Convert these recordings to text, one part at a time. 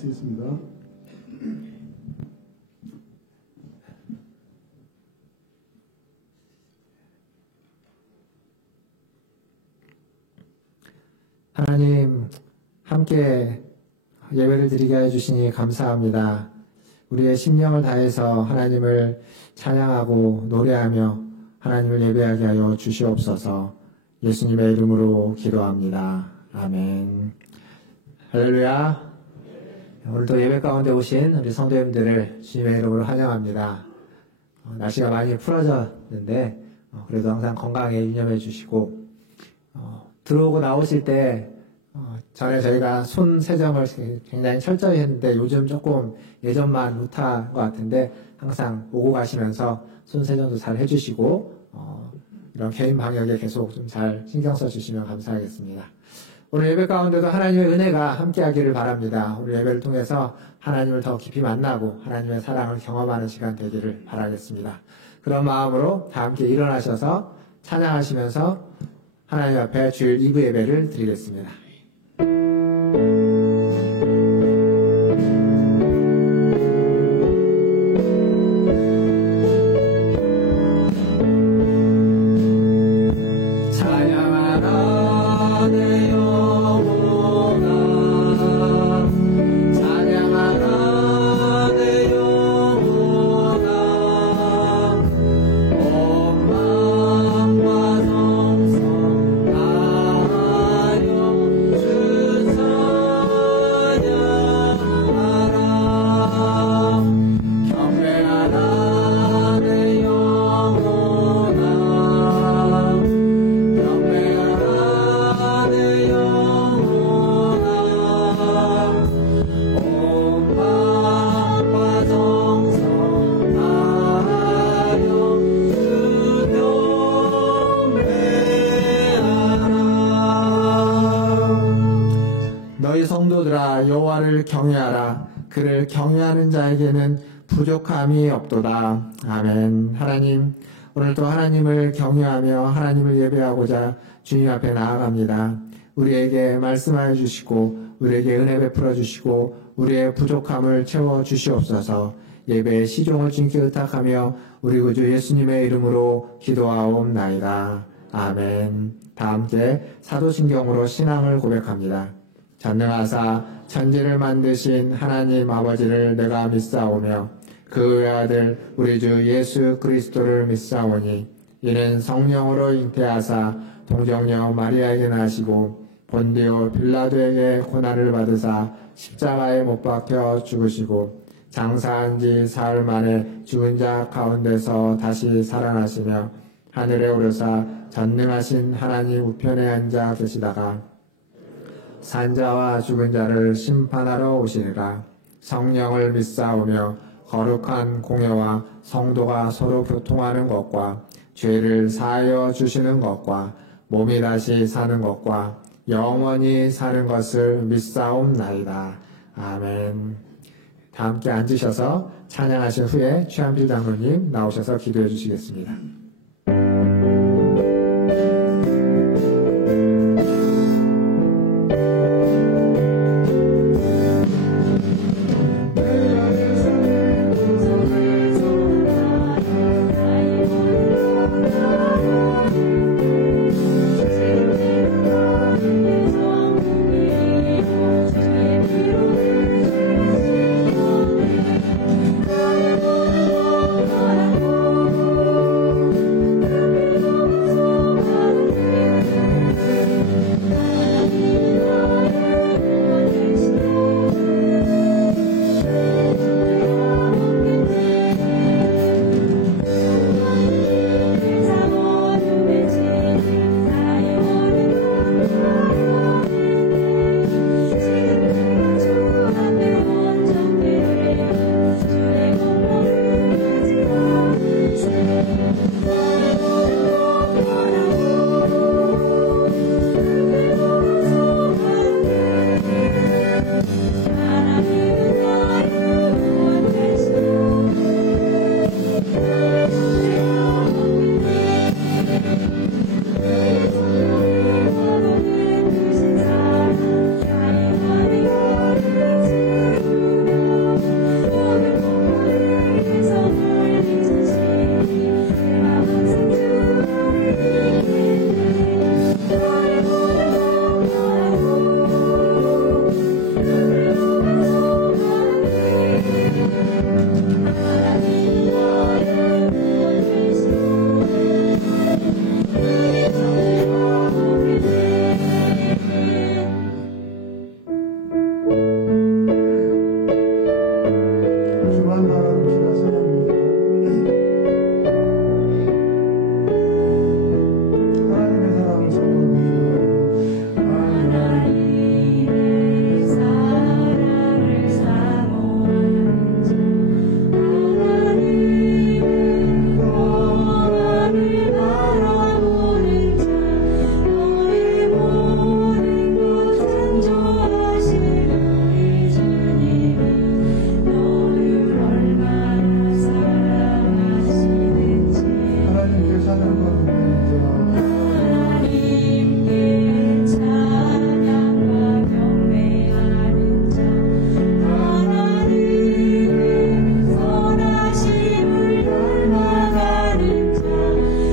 마치겠습니다. 하나님, 함께 예배를 드리게 해주시니 감사합니다. 우리의 심령을 다해서 하나님을 찬양하고 노래하며 하나님을 예배하게 하여 주시옵소서. 예수님의 이름으로 기도합니다. 아멘. 할렐루야. 오늘도 예배 가운데 오신 우리 성도님들을 주님의 이름으로 환영합니다. 날씨가 많이 풀어졌는데 그래도 항상 건강에 유념해 주시고 들어오고 나오실 때 전에 저희가 손 세정을 굉장히 철저히 했는데 요즘 조금 예전만 못한 것 같은데 항상 오고 가시면서 손 세정도 잘 해주시고 이런 개인 방역에 계속 좀 잘 신경 써주시면 감사하겠습니다. 오늘 예배 가운데도 하나님의 은혜가 함께하기를 바랍니다. 우리 예배를 통해서 하나님을 더 깊이 만나고 하나님의 사랑을 경험하는 시간 되기를 바라겠습니다. 그런 마음으로 다 함께 일어나셔서 찬양하시면서 하나님 앞에 주일 2부 예배를 드리겠습니다. 여호와를 경외하라. 그를 경외하는 자에게는 부족함이 없도다. 아멘. 하나님, 오늘도 하나님을 경외하며 하나님을 예배하고자 주님 앞에 나아갑니다. 우리에게 말씀하여 주시고 우리에게 은혜 베풀어 주시고 우리의 부족함을 채워 주시옵소서. 예배의 시종을 주님께 의탁하며 우리 구주 예수님의 이름으로 기도하옵나이다. 아멘. 다 함께 사도신경으로 신앙을 고백합니다. 전능하사 천지를 만드신 하나님 아버지를 내가 믿사오며 그 외아들 우리 주 예수 그리스도를 믿사오니 이는 성령으로 잉태하사 동정녀 마리아에게 나시고 본디오 빌라도에게 고난을 받으사 십자가에 못 박혀 죽으시고 장사한 지 사흘 만에 죽은 자 가운데서 다시 살아나시며 하늘에 오르사 전능하신 하나님 우편에 앉아 계시다가 산자와 죽은 자를 심판하러 오시리라. 성령을 믿사오며 거룩한 공예와 성도가 서로 교통하는 것과 죄를 사하여 주시는 것과 몸이 다시 사는 것과 영원히 사는 것을 믿사옵나이다. 아멘. 다 함께 앉으셔서 찬양하신 후에 최한필 장로님 나오셔서 기도해 주시겠습니다. 주만 바라봅시다. 사랑합니다. 하나님의 사랑을 사모합니다. 하나님의 사랑을 사모하는 자, 하나님의 영광을 바라보는 자, 너의 모든 것은 좋아하시는 우리 주님은 너를 얼마나 사랑하시는지. 하나님께 찬양받는 자. 하나님께 찬양과 경배하는 자, 하나님의 선하심을 열망하는 자,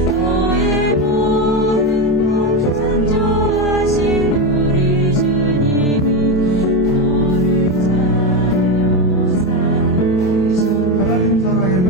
너의 모든 것은 좋아하신 우리 주님은 너를 사랑하여 살리소서. 하나님 사랑해요.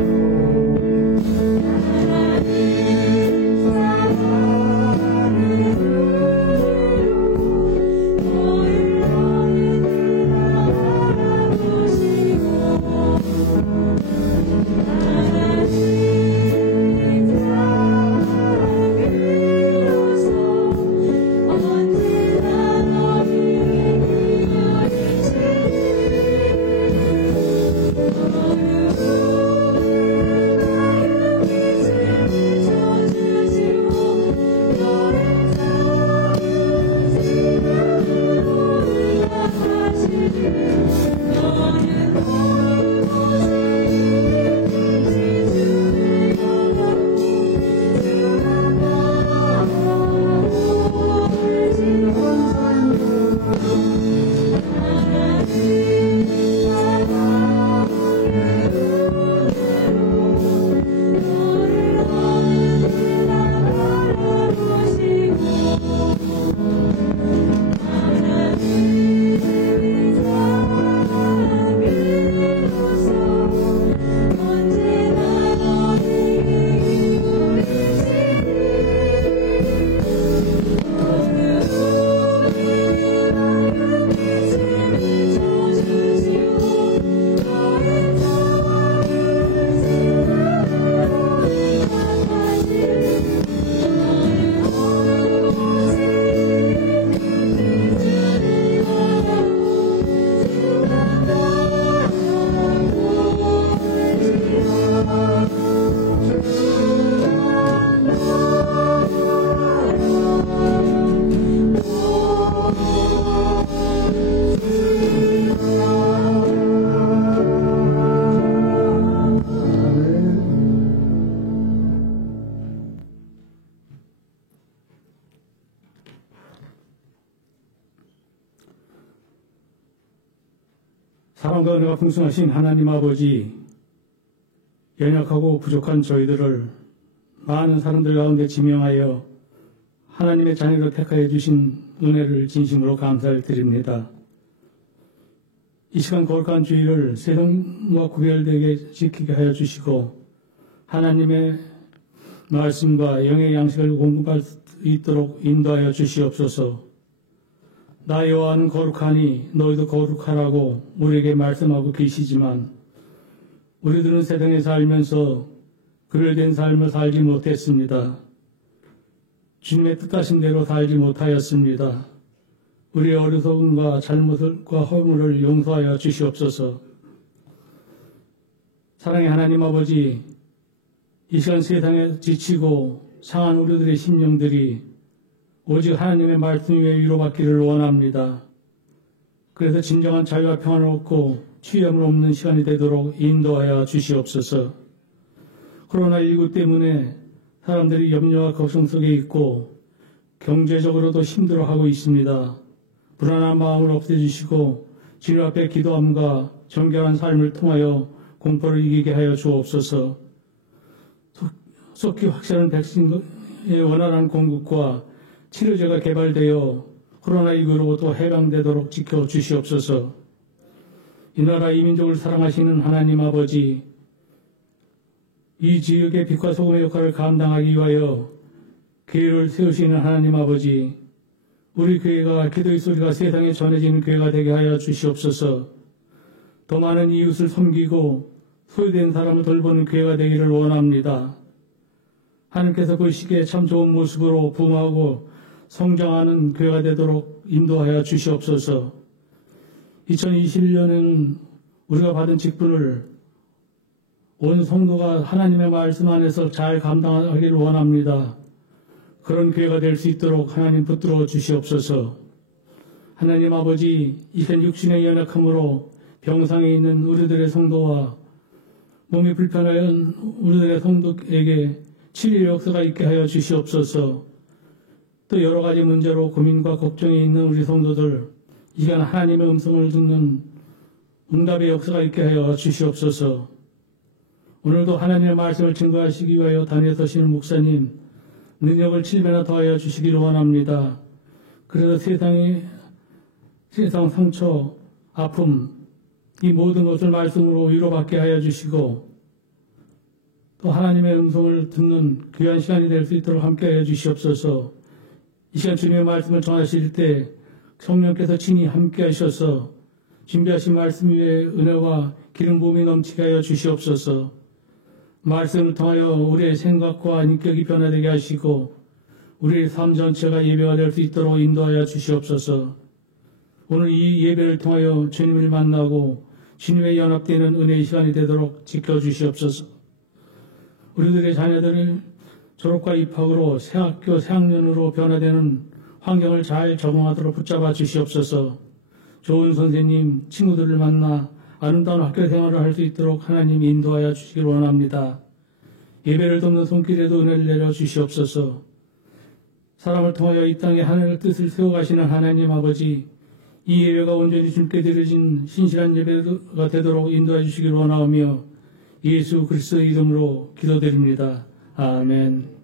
사랑과 은혜가 풍성하신 하나님 아버지, 연약하고 부족한 저희들을 많은 사람들 가운데 지명하여 하나님의 자녀로 택하여 주신 은혜를 진심으로 감사를 드립니다. 이 시간 거룩한 주일을 세상과 구별되게 지키게 하여 주시고 하나님의 말씀과 영의 양식을 공급할 수 있도록 인도하여 주시옵소서. 나 여호와는 거룩하니 너희도 거룩하라고 우리에게 말씀하고 계시지만 우리들은 세상에 살면서 그럴된 삶을 살지 못했습니다. 주님의 뜻하신 대로 살지 못하였습니다. 우리의 어리석음과 잘못과 허물을 용서하여 주시옵소서. 사랑의 하나님 아버지, 이 시간 세상에 지치고 상한 우리들의 심령들이 오직 하나님의 말씀 위에 위로받기를 원합니다. 그래서 진정한 자유와 평안을 얻고 취함을 없는 시간이 되도록 인도하여 주시옵소서. 코로나19 때문에 사람들이 염려와 걱정 속에 있고 경제적으로도 힘들어하고 있습니다. 불안한 마음을 없애주시고 주님 앞에 기도함과 정결한 삶을 통하여 공포를 이기게 하여 주옵소서. 속히 확실한 백신의 원활한 공급과 치료제가 개발되어 코로나19로부터 해방되도록 지켜주시옵소서. 이 나라 이 민족을 사랑하시는 하나님 아버지, 이 지역의 빛과 소금의 역할을 감당하기 위하여 교회를 세우시는 하나님 아버지, 우리 교회가 기도의 소리가 세상에 전해지는 교회가 되게 하여 주시옵소서. 더 많은 이웃을 섬기고 소외된 사람을 돌보는 교회가 되기를 원합니다. 하나님께서 그 시기에 참 좋은 모습으로 부흥하고 성장하는 교회가 되도록 인도하여 주시옵소서. 2021년에는 우리가 받은 직분을 온 성도가 하나님의 말씀 안에서 잘 감당하기를 원합니다. 그런 교회가 될 수 있도록 하나님 붙들어 주시옵소서. 하나님 아버지, 이젠 육신의 연약함으로 병상에 있는 우리들의 성도와 몸이 불편한 우리들의 성도에게 치료의 역사가 있게 하여 주시옵소서. 또 여러 가지 문제로 고민과 걱정이 있는 우리 성도들, 이 시간 하나님의 음성을 듣는 응답의 역사가 있게 하여 주시옵소서. 오늘도 하나님의 말씀을 증거하시기 위하여 단에 서시는 목사님, 능력을 7배나 더하여 주시기를 원합니다. 그래서 세상 상처, 아픔, 이 모든 것을 말씀으로 위로받게 하여 주시고 또 하나님의 음성을 듣는 귀한 시간이 될 수 있도록 함께 하여 주시옵소서. 이 시간 주님의 말씀을 전하실 때 성령께서 친히 함께 하셔서 준비하신 말씀 위에 은혜와 기름 부음이 넘치게 하여 주시옵소서. 말씀을 통하여 우리의 생각과 인격이 변화되게 하시고 우리의 삶 전체가 예배가 될 수 있도록 인도하여 주시옵소서. 오늘 이 예배를 통하여 주님을 만나고 주님의 연합되는 은혜의 시간이 되도록 지켜주시옵소서. 우리들의 자녀들을 졸업과 입학으로 새 학교, 새 학년으로 변화되는 환경을 잘 적응하도록 붙잡아 주시옵소서. 좋은 선생님, 친구들을 만나 아름다운 학교 생활을 할 수 있도록 하나님 인도하여 주시길 원합니다. 예배를 돕는 손길에도 은혜를 내려 주시옵소서. 사람을 통하여 이 땅에 하늘의 뜻을 세워가시는 하나님 아버지, 이 예배가 온전히 주님께 드려진 신실한 예배가 되도록 인도해 주시길 원하오며 예수 그리스도의 이름으로 기도드립니다. 아멘.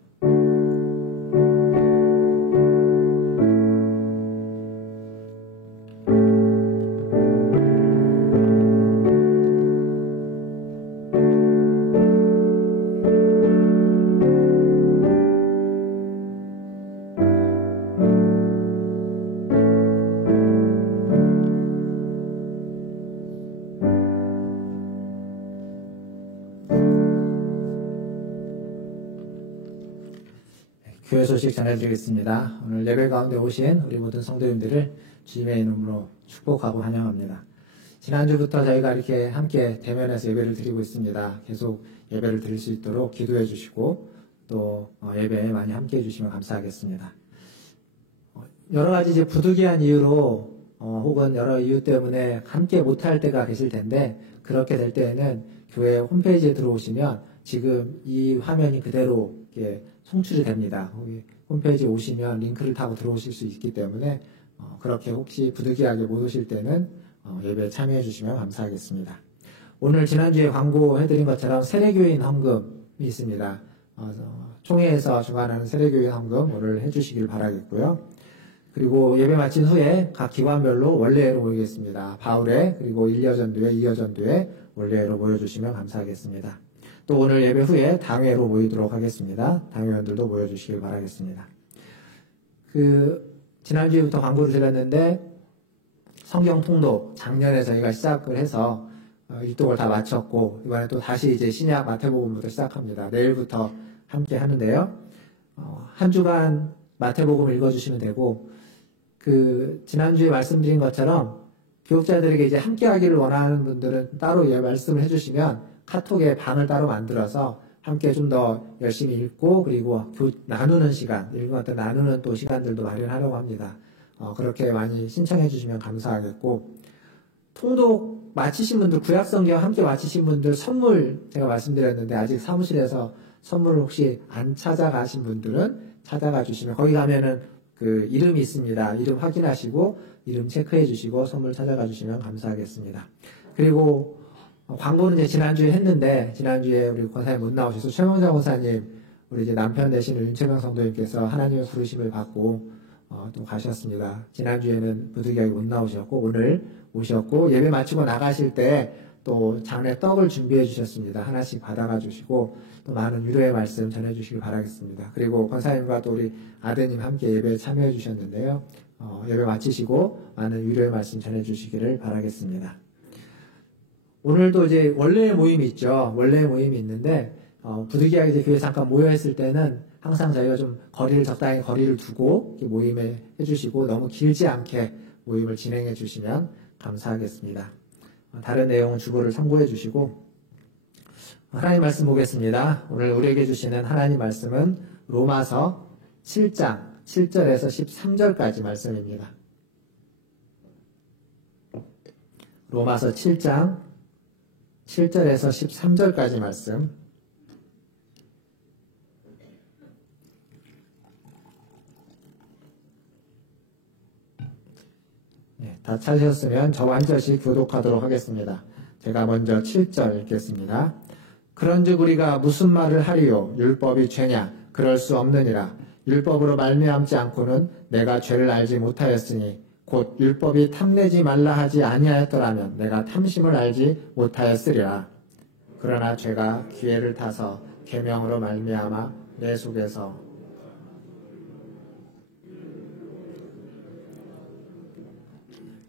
교회 소식 전해드리겠습니다. 오늘 예배 가운데 오신 우리 모든 성도님들을 주님의 이름으로 축복하고 환영합니다. 지난주부터 저희가 이렇게 함께 대면해서 예배를 드리고 있습니다. 계속 예배를 드릴 수 있도록 기도해 주시고 또 예배에 많이 함께 해주시면 감사하겠습니다. 여러 가지 이제 부득이한 이유로 혹은 여러 이유 때문에 함께 못할 때가 계실 텐데 그렇게 될 때에는 교회 홈페이지에 들어오시면 지금 이 화면이 그대로 이렇게 송출이 됩니다. 홈페이지에 오시면 링크를 타고 들어오실 수 있기 때문에 그렇게 혹시 부득이하게 못 오실 때는 예배에 참여해 주시면 감사하겠습니다. 오늘 지난주에 광고해드린 것처럼 세례교인 헌금이 있습니다. 총회에서 주관하는 세례교인 헌금 오늘 해주시길 바라겠고요. 그리고 예배 마친 후에 각 기관별로 원례회로 모이겠습니다. 바울회 그리고 1여전도회, 2여전도회 원례회로 모여주시면 감사하겠습니다. 또 오늘 예배 후에 당회로 모이도록 하겠습니다. 당회원들도 모여주시길 바라겠습니다. 지난주부터 광고를 드렸는데 성경 통독 작년에 저희가 시작을 해서 일독을 다 마쳤고 이번에 또 다시 이제 신약 마태복음부터 시작합니다. 내일부터 함께 하는데요. 한 주간 마태복음을 읽어주시면 되고 지난주에 말씀드린 것처럼 교육자들에게 이제 함께 하기를 원하는 분들은 따로 말씀을 해주시면 카톡에 방을 따로 만들어서 함께 좀 더 열심히 읽고 그리고 나누는 시간, 읽은 것들 나누는 또 시간들도 마련하려고 합니다. 그렇게 많이 신청해 주시면 감사하겠고 통독 마치신 분들, 구약성경 함께 마치신 분들 선물 제가 말씀드렸는데 아직 사무실에서 선물 혹시 안 찾아가신 분들은 찾아가 주시면 거기 가면은 이름이 있습니다. 이름 확인하시고 이름 체크해 주시고 선물 찾아가 주시면 감사하겠습니다. 그리고 광고는 이제 지난주에 했는데 지난주에 우리 권사님 못 나오셔서 최명자 권사님 우리 이제 남편 되시는 윤채명 성도님께서 하나님의 부르심을 받고 또 가셨습니다. 지난주에는 부득이하게 못 나오셨고 오늘 오셨고 예배 마치고 나가실 때 또 장례 떡을 준비해 주셨습니다. 하나씩 받아가 주시고 또 많은 위로의 말씀 전해 주시길 바라겠습니다. 그리고 권사님과 또 우리 아드님 함께 예배에 참여해 주셨는데요. 예배 마치시고 많은 위로의 말씀 전해 주시기를 바라겠습니다. 오늘도 이제 원래 모임이 있죠. 원래 모임이 있는데 부득이하게 이제 교회 잠깐 모여 있을 때는 항상 저희가 좀 적당히 거리를 두고 이렇게 모임에 해주시고 너무 길지 않게 모임을 진행해 주시면 감사하겠습니다. 다른 내용은 주보를 참고해 주시고 하나님 말씀 보겠습니다. 오늘 우리에게 주시는 하나님 말씀은 로마서 7장 7절에서 13절까지 말씀입니다. 로마서 7장 7절에서 13절까지 말씀. 다 찾으셨으면 저와 한 절씩 교독하도록 하겠습니다. 제가 먼저 7절 읽겠습니다. 그런즉 우리가 무슨 말을 하리요? 율법이 죄냐? 그럴 수 없느니라. 율법으로 말미암지 않고는 내가 죄를 알지 못하였으니 곧 율법이 탐내지 말라 하지 아니하였더라면 내가 탐심을 알지 못하였으리라. 그러나 죄가 기회를 타서 계명으로 말미암아 내 속에서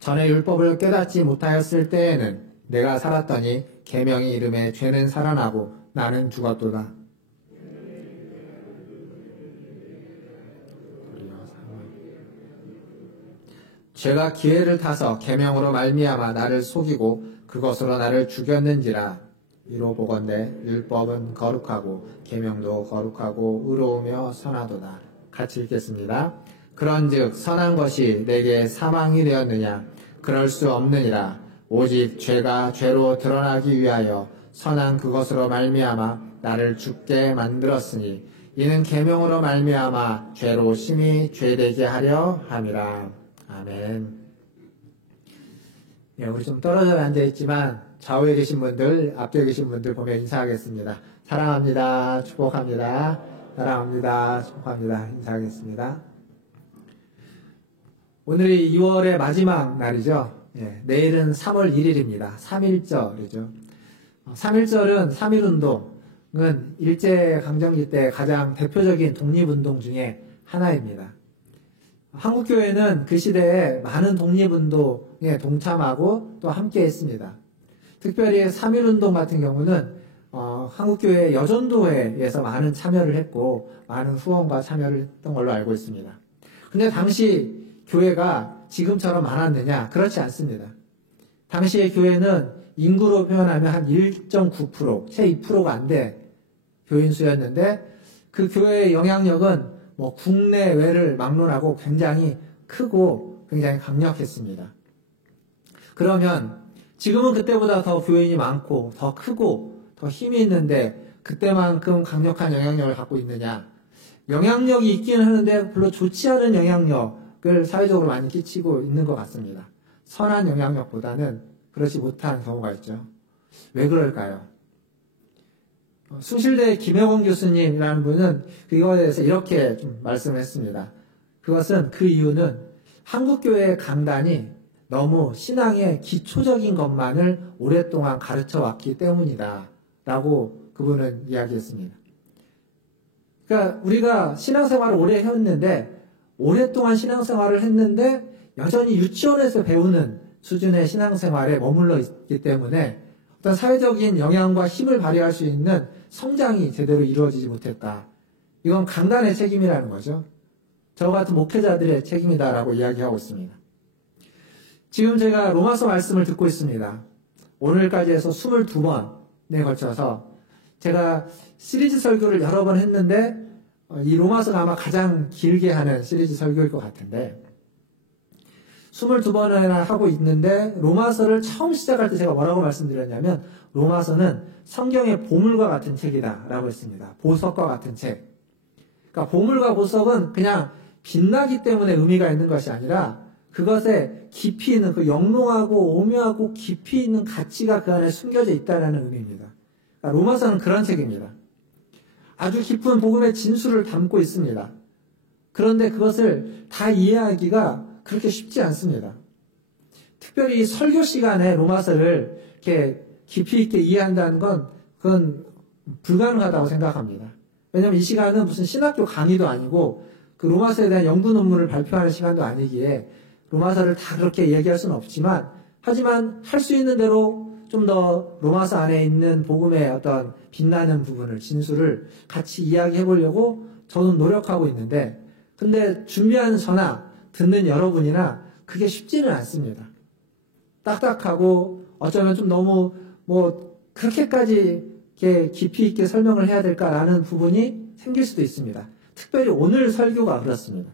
전에 율법을 깨닫지 못하였을 때에는 내가 살았더니 계명이 이름에 죄는 살아나고 나는 죽었도다. 죄가 기회를 타서 계명으로 말미암아 나를 속이고 그것으로 나를 죽였는지라. 이로 보건대 율법은 거룩하고 계명도 거룩하고 의로우며 선하도다. 같이 읽겠습니다. 그런즉 선한 것이 내게 사망이 되었느냐? 그럴 수 없느니라. 오직 죄가 죄로 드러나기 위하여 선한 그것으로 말미암아 나를 죽게 만들었으니 이는 계명으로 말미암아 죄로 심히 죄되게 하려 함이라. 아멘. 예, 우리 좀 떨어져 앉아있지만 좌우에 계신 분들, 앞에 계신 분들 보면 인사하겠습니다. 사랑합니다. 축복합니다. 사랑합니다. 축복합니다. 인사하겠습니다. 오늘이 2월의 마지막 날이죠. 예, 내일은 3월 1일입니다. 3.1절이죠. 3.1절은 3.1운동은 일제강점기 때 가장 대표적인 독립운동 중에 하나입니다. 한국교회는 그 시대에 많은 독립운동에 동참하고 또 함께 했습니다. 특별히 3.1운동 같은 경우는 한국교회 여전도회에서 많은 참여를 했고 많은 후원과 참여를 했던 걸로 알고 있습니다. 근데 당시 교회가 지금처럼 많았느냐? 그렇지 않습니다. 당시의 교회는 인구로 표현하면 한 1.9%, 채 2%가 안 돼 교인 수였는데 그 교회의 영향력은 뭐 국내외를 막론하고 굉장히 크고 굉장히 강력했습니다. 그러면 지금은 그때보다 더 교인이 많고 더 크고 더 힘이 있는데 그때만큼 강력한 영향력을 갖고 있느냐? 영향력이 있긴 하는데 별로 좋지 않은 영향력을 사회적으로 많이 끼치고 있는 것 같습니다. 선한 영향력보다는 그렇지 못한 경우가 있죠. 왜 그럴까요? 숭실대 김영원 교수님이라는 분은 그거에 대해서 이렇게 좀 말씀을 했습니다. 그 이유는 한국교회의 강단이 너무 신앙의 기초적인 것만을 오랫동안 가르쳐 왔기 때문이다 라고 그분은 이야기했습니다. 그러니까 우리가 신앙생활을 오래 했는데 오랫동안 신앙생활을 했는데 여전히 유치원에서 배우는 수준의 신앙생활에 머물러 있기 때문에 어떤 사회적인 영향과 힘을 발휘할 수 있는 성장이 제대로 이루어지지 못했다. 이건 강단의 책임이라는 거죠. 저 같은 목회자들의 책임이다라고 이야기하고 있습니다. 지금 제가 로마서 말씀을 듣고 있습니다. 오늘까지 해서 22번에 걸쳐서 제가 시리즈 설교를 여러 번 했는데 이 로마서가 아마 가장 길게 하는 시리즈 설교일 것 같은데 22번이나 하고 있는데 로마서를 처음 시작할 때 제가 뭐라고 말씀드렸냐면 로마서는 성경의 보물과 같은 책이다 라고 했습니다. 보석과 같은 책. 그러니까 보물과 보석은 그냥 빛나기 때문에 의미가 있는 것이 아니라 그것에 깊이 있는 그 영롱하고 오묘하고 깊이 있는 가치가 그 안에 숨겨져 있다는 의미입니다. 그러니까 로마서는 그런 책입니다. 아주 깊은 복음의 진수를 담고 있습니다. 그런데 그것을 다 이해하기가 그렇게 쉽지 않습니다. 특별히 설교 시간에 로마서를 이렇게 깊이 있게 이해한다는 그건 불가능하다고 생각합니다. 왜냐하면 이 시간은 무슨 신학교 강의도 아니고 그 로마서에 대한 연구 논문을 발표하는 시간도 아니기에 로마서를 다 그렇게 얘기할 수는 없지만 하지만 할 수 있는 대로 좀 더 로마서 안에 있는 복음의 어떤 빛나는 부분을, 진술을 같이 이야기해 보려고 저는 노력하고 있는데, 근데 준비하는 저나 듣는 여러분이나 그게 쉽지는 않습니다. 딱딱하고 어쩌면 좀 너무 그렇게까지 이렇게 깊이 있게 설명을 해야 될까라는 부분이 생길 수도 있습니다. 특별히 오늘 설교가 그렇습니다.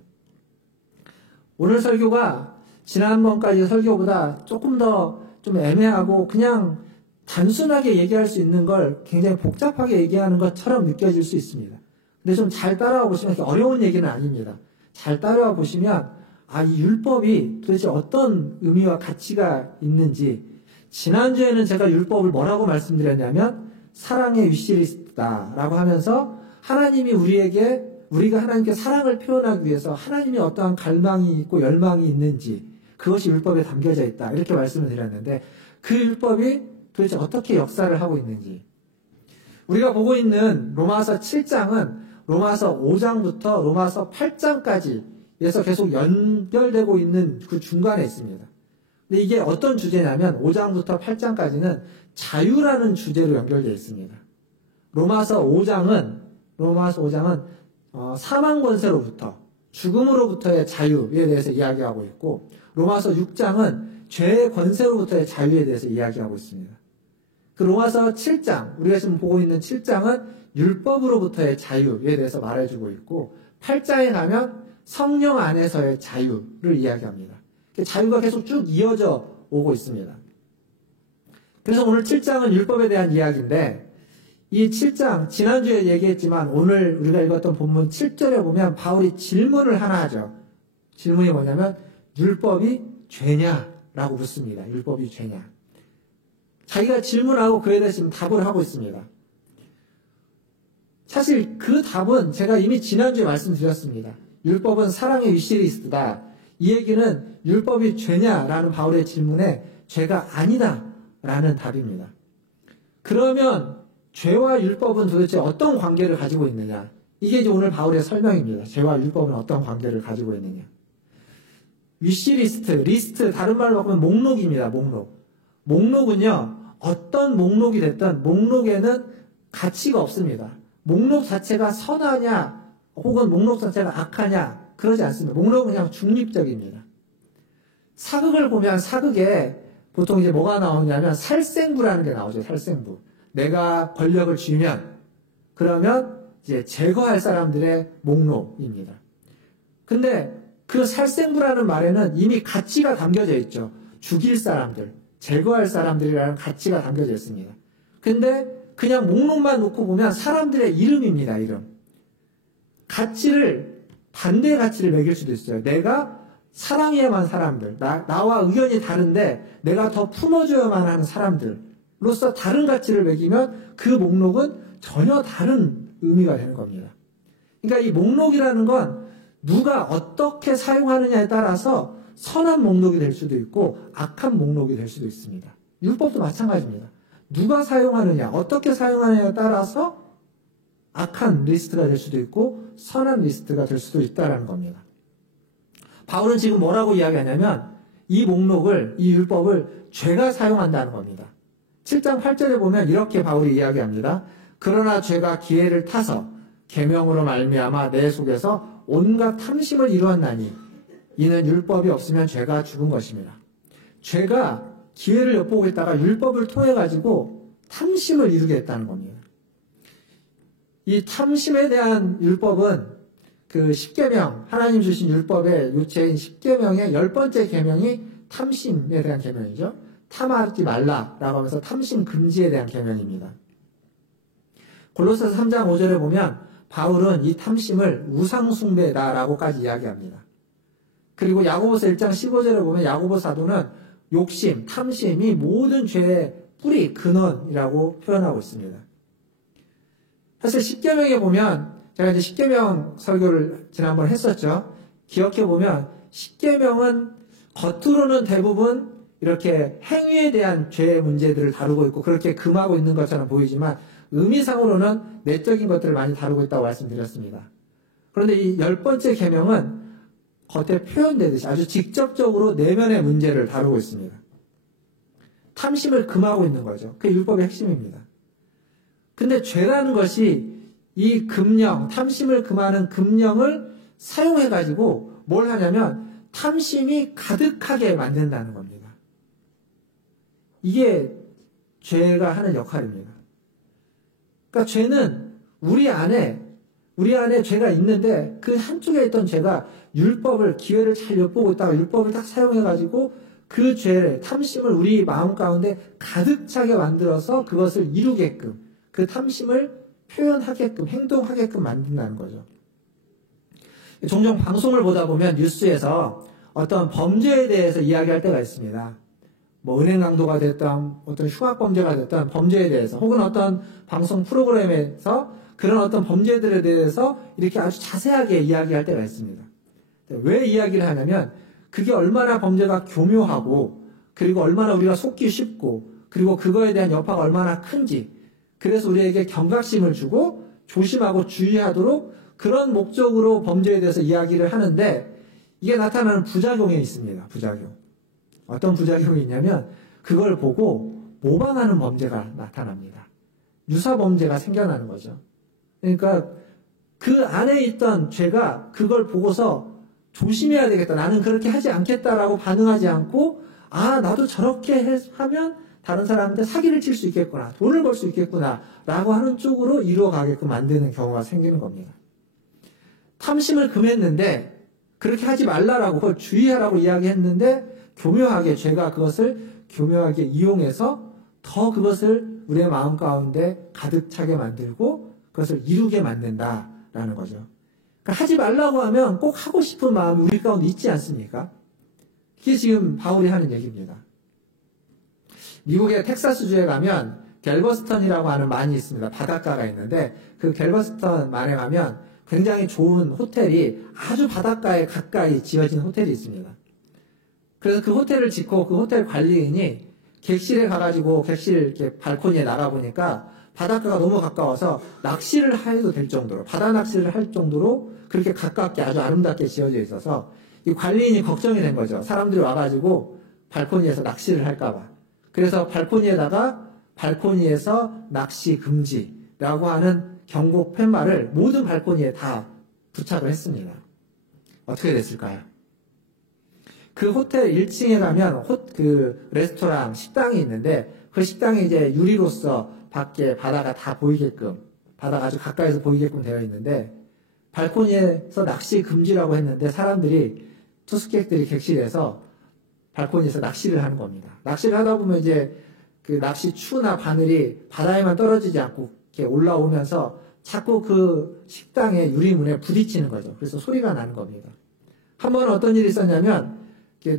오늘 설교가 지난번까지 설교보다 조금 더 좀 애매하고 그냥 단순하게 얘기할 수 있는 걸 굉장히 복잡하게 얘기하는 것처럼 느껴질 수 있습니다. 근데 좀 잘 따라와 보시면 이렇게 어려운 얘기는 아닙니다. 잘 따라와 보시면 이 율법이 도대체 어떤 의미와 가치가 있는지, 지난주에는 제가 율법을 뭐라고 말씀드렸냐면 사랑의 위시리스트다라고 하면서 하나님이 우리가 하나님께 사랑을 표현하기 위해서 하나님이 어떠한 갈망이 있고 열망이 있는지 그것이 율법에 담겨져 있다 이렇게 말씀을 드렸는데, 그 율법이 도대체 어떻게 역사를 하고 있는지, 우리가 보고 있는 로마서 7장은 로마서 5장부터 로마서 8장까지에서 계속 연결되고 있는 그 중간에 있습니다. 근데 이게 어떤 주제냐면 5장부터 8장까지는 자유라는 주제로 연결되어 있습니다. 로마서 5장은 사망 권세로부터, 죽음으로부터의 자유에 대해서 이야기하고 있고, 로마서 6장은 죄의 권세로부터의 자유에 대해서 이야기하고 있습니다. 그 로마서 7장, 우리가 지금 보고 있는 7장은 율법으로부터의 자유에 대해서 말해주고 있고, 8장에 가면 성령 안에서의 자유를 이야기합니다. 자유가 계속 쭉 이어져 오고 있습니다. 그래서 오늘 7장은 율법에 대한 이야기인데, 이 7장, 지난주에 얘기했지만 오늘 우리가 읽었던 본문 7절에 보면 바울이 질문을 하나 하죠. 질문이 뭐냐면 율법이 죄냐라고 묻습니다. 율법이 죄냐. 자기가 질문하고 그에 대해서 지금 답을 하고 있습니다. 사실 그 답은 제가 이미 지난주에 말씀드렸습니다. 율법은 사랑의 위시리스트다. 이 얘기는 율법이 죄냐라는 바울의 질문에 죄가 아니다라는 답입니다. 그러면 죄와 율법은 도대체 어떤 관계를 가지고 있느냐? 이게 이제 오늘 바울의 설명입니다. 죄와 율법은 어떤 관계를 가지고 있느냐? 위시리스트, 리스트, 다른 말로 바꾸면 목록입니다. 목록은요, 어떤 목록이 됐든 목록에는 가치가 없습니다. 목록 자체가 선하냐, 혹은 목록 자체가 악하냐, 그러지 않습니다. 목록은 그냥 중립적입니다. 사극을 보면 사극에 보통 이제 뭐가 나오냐면 살생부라는 게 나오죠. 살생부. 내가 권력을 쥐면 그러면 이제 제거할 사람들의 목록입니다. 근데 그 살생부라는 말에는 이미 가치가 담겨져 있죠. 죽일 사람들, 제거할 사람들이라는 가치가 담겨져 있습니다. 근데 그냥 목록만 놓고 보면 사람들의 이름입니다. 이름. 반대의 가치를 매길 수도 있어요. 내가 사랑해야만 사람들, 나와 의견이 다른데 내가 더 품어줘야만 하는 사람들로서 다른 가치를 매기면 그 목록은 전혀 다른 의미가 되는 겁니다. 그러니까 이 목록이라는 건 누가 어떻게 사용하느냐에 따라서 선한 목록이 될 수도 있고 악한 목록이 될 수도 있습니다. 율법도 마찬가지입니다. 누가 사용하느냐, 어떻게 사용하느냐에 따라서 악한 리스트가 될 수도 있고 선한 리스트가 될 수도 있다는 겁니다. 바울은 지금 뭐라고 이야기하냐면 이 목록을, 이 율법을 죄가 사용한다는 겁니다. 7장 8절에 보면 이렇게 바울이 이야기합니다. 그러나 죄가 기회를 타서 계명으로 말미암아 내 속에서 온갖 탐심을 이루었나니 이는 율법이 없으면 죄가 죽은 것입니다. 죄가 기회를 엿보고 있다가 율법을 통해 가지고 탐심을 이루게 했다는 겁니다. 이 탐심에 대한 율법은 그 십계명, 하나님 주신 율법의 요체인 십계명의 10번째 계명이 탐심에 대한 계명이죠. 탐하지 말라라고 하면서 탐심 금지에 대한 계명입니다. 골로새서 3장 5절에 보면 바울은 이 탐심을 우상숭배다라고까지 이야기합니다. 그리고 야고보서 1장 15절에 보면 야고보 사도는 욕심, 탐심이 모든 죄의 뿌리, 근원이라고 표현하고 있습니다. 사실 십계명에 보면 제가 이제 십계명 설교를 지난번 했었죠. 기억해 보면 십계명은 겉으로는 대부분 이렇게 행위에 대한 죄의 문제들을 다루고 있고 그렇게 금하고 있는 것처럼 보이지만 의미상으로는 내적인 것들을 많이 다루고 있다고 말씀드렸습니다. 그런데 이 10번째 계명은 겉에 표현되듯이 아주 직접적으로 내면의 문제를 다루고 있습니다. 탐심을 금하고 있는 거죠. 그게 율법의 핵심입니다. 근데 죄라는 것이 이 금령, 탐심을 금하는 금령을 사용해가지고 뭘 하냐면 탐심이 가득하게 만든다는 겁니다. 이게 죄가 하는 역할입니다. 그러니까 죄는 우리 안에 죄가 있는데 그 한쪽에 있던 죄가 율법을, 기회를 잘 엿보고 있다가 율법을 딱 사용해가지고 그 죄를, 탐심을 우리 마음 가운데 가득 차게 만들어서 그것을 이루게끔, 그 탐심을 표현하게끔, 행동하게끔 만든다는 거죠. 종종 방송을 보다 보면 뉴스에서 어떤 범죄에 대해서 이야기할 때가 있습니다. 뭐 은행 강도가 됐던, 어떤 흉악 범죄가 됐던 범죄에 대해서, 혹은 어떤 방송 프로그램에서 그런 어떤 범죄들에 대해서 이렇게 아주 자세하게 이야기할 때가 있습니다. 왜 이야기를 하냐면 그게 얼마나 범죄가 교묘하고, 그리고 얼마나 우리가 속기 쉽고, 그리고 그거에 대한 여파가 얼마나 큰지, 그래서 우리에게 경각심을 주고 조심하고 주의하도록 그런 목적으로 범죄에 대해서 이야기를 하는데, 이게 나타나는 부작용이 있습니다. 부작용. 어떤 부작용이 있냐면 그걸 보고 모방하는 범죄가 나타납니다. 유사 범죄가 생겨나는 거죠. 그러니까 그 안에 있던 죄가 그걸 보고서 조심해야 되겠다, 나는 그렇게 하지 않겠다라고 반응하지 않고, 아, 나도 저렇게 하면 다른 사람한테 사기를 칠 수 있겠구나, 돈을 벌 수 있겠구나 라고 하는 쪽으로 이루어가게끔 만드는 경우가 생기는 겁니다. 탐심을 금했는데 그렇게 하지 말라라고, 그걸 주의하라고 이야기했는데 교묘하게 죄가 그것을 교묘하게 이용해서 더 그것을 우리의 마음 가운데 가득 차게 만들고 그것을 이루게 만든다라는 거죠. 그러니까 하지 말라고 하면 꼭 하고 싶은 마음이 우리 가운데 있지 않습니까? 그게 지금 바울이 하는 얘기입니다. 미국의 텍사스주에 가면 갤버스턴이라고 하는 만이 있습니다. 바닷가가 있는데 그 갤버스턴 만에 가면 굉장히 좋은 호텔이 아주 바닷가에 가까이 지어진 호텔이 있습니다. 그래서 그 호텔을 짓고 그 호텔 관리인이 객실에 가가지고 객실 이렇게 발코니에 나가보니까 바닷가가 너무 가까워서 낚시를 해도 될 정도로, 바다 낚시를 할 정도로 그렇게 가깝게 아주 아름답게 지어져 있어서 이 관리인이 걱정이 된 거죠. 사람들이 와가지고 발코니에서 낚시를 할까봐. 그래서 발코니에서 낚시 금지라고 하는 경고 팻말을 모든 발코니에 다 부착을 했습니다. 어떻게 됐을까요? 그 호텔 1층에 가면 그 레스토랑, 식당이 있는데 그 식당이 이제 유리로서 밖에 바다가 다 보이게끔, 바다가 아주 가까이서 보이게끔 되어 있는데 발코니에서 낚시 금지라고 했는데 사람들이, 투숙객들이 객실에서 발코니에서 낚시를 하는 겁니다. 낚시를 하다 보면 이제 그 낚시 추나 바늘이 바다에만 떨어지지 않고 이렇게 올라오면서 자꾸 그 식당의 유리문에 부딪히는 거죠. 그래서 소리가 나는 겁니다. 한 번은 어떤 일이 있었냐면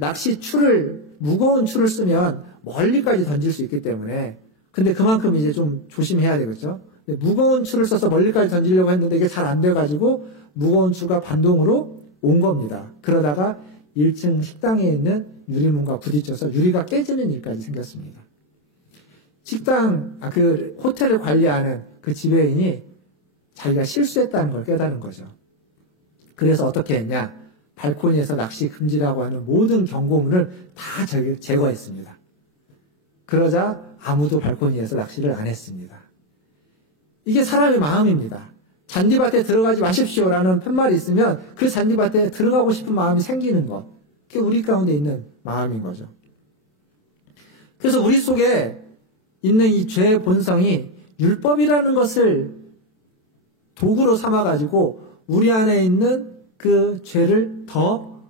낚시 추를, 무거운 추를 쓰면 멀리까지 던질 수 있기 때문에, 근데 그만큼 이제 좀 조심해야 되겠죠. 무거운 추를 써서 멀리까지 던지려고 했는데 이게 잘 안 돼가지고 무거운 추가 반동으로 온 겁니다. 그러다가 1층 식당에 있는 유리문과 부딪혀서 유리가 깨지는 일까지 생겼습니다. 그 호텔을 관리하는 그 지배인이 자기가 실수했다는 걸 깨달은 거죠. 그래서 어떻게 했냐? 발코니에서 낚시 금지라고 하는 모든 경고문을 다 제거했습니다. 그러자 아무도 발코니에서 낚시를 안 했습니다. 이게 사람의 마음입니다. 잔디밭에 들어가지 마십시오라는 팻말이 있으면 그 잔디밭에 들어가고 싶은 마음이 생기는 것, 그게 우리 가운데 있는 마음인 거죠. 그래서 우리 속에 있는 이 죄의 본성이 율법이라는 것을 도구로 삼아가지고 우리 안에 있는 그 죄를 더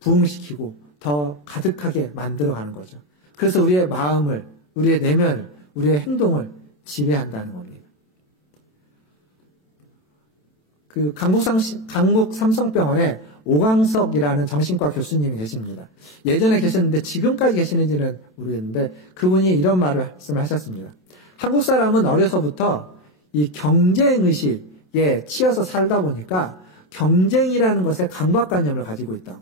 부흥시키고 더 가득하게 만들어가는 거죠. 그래서 우리의 마음을, 우리의 내면을, 우리의 행동을 지배한다는 겁니다. 그 강북 삼성병원에 오광석이라는 정신과 교수님이 계십니다. 예전에 계셨는데 지금까지 계시는지는 모르겠는데 그분이 이런 말씀을 하셨습니다. 한국 사람은 어려서부터 이 경쟁의식에 치여서 살다 보니까 경쟁이라는 것에 강박관념을 가지고 있다고.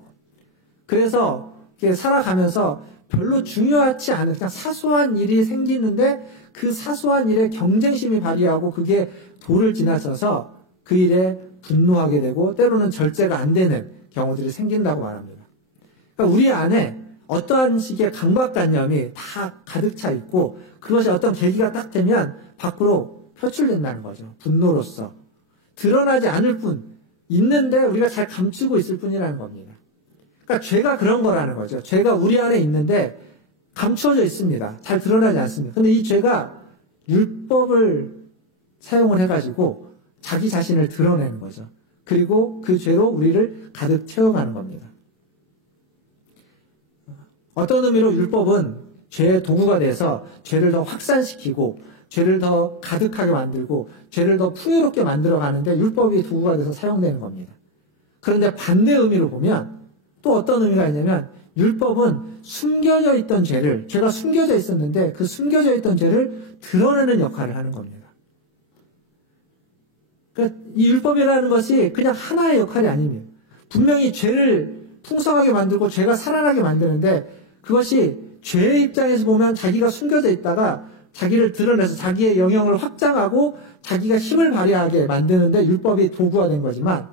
그래서 살아가면서 별로 중요하지 않은 그냥 사소한 일이 생기는데 그 사소한 일에 경쟁심이 발휘하고 그게 도를 지나쳐서 그 일에 분노하게 되고 때로는 절제가 안 되는 경우들이 생긴다고 말합니다. 그러니까 우리 안에 어떠한 식의 강박관념이 다 가득 차 있고 그것이 어떤 계기가 딱 되면 밖으로 표출된다는 거죠. 분노로서. 드러나지 않을 뿐, 있는데 우리가 잘 감추고 있을 뿐이라는 겁니다. 그러니까 죄가 그런 거라는 거죠. 죄가 우리 안에 있는데 감추어져 있습니다. 잘 드러나지 않습니다. 근데 이 죄가 율법을 사용을 해가지고 자기 자신을 드러내는 거죠. 그리고 그 죄로 우리를 가득 채워가는 겁니다. 어떤 의미로 율법은 죄의 도구가 돼서 죄를 더 확산시키고 죄를 더 가득하게 만들고 죄를 더 풍요롭게 만들어가는데 율법이 도구가 돼서 사용되는 겁니다. 그런데 반대 의미로 보면 또 어떤 의미가 있냐면 율법은 숨겨져 있던 죄를, 죄가 숨겨져 있었는데 그 숨겨져 있던 죄를 드러내는 역할을 하는 겁니다. 그러니까 이 율법이라는 것이 그냥 하나의 역할이 아닙니다. 분명히 죄를 풍성하게 만들고 죄가 살아나게 만드는데 그것이 죄의 입장에서 보면 자기가 숨겨져 있다가 자기를 드러내서 자기의 영역을 확장하고 자기가 힘을 발휘하게 만드는데 율법이 도구가 된 거지만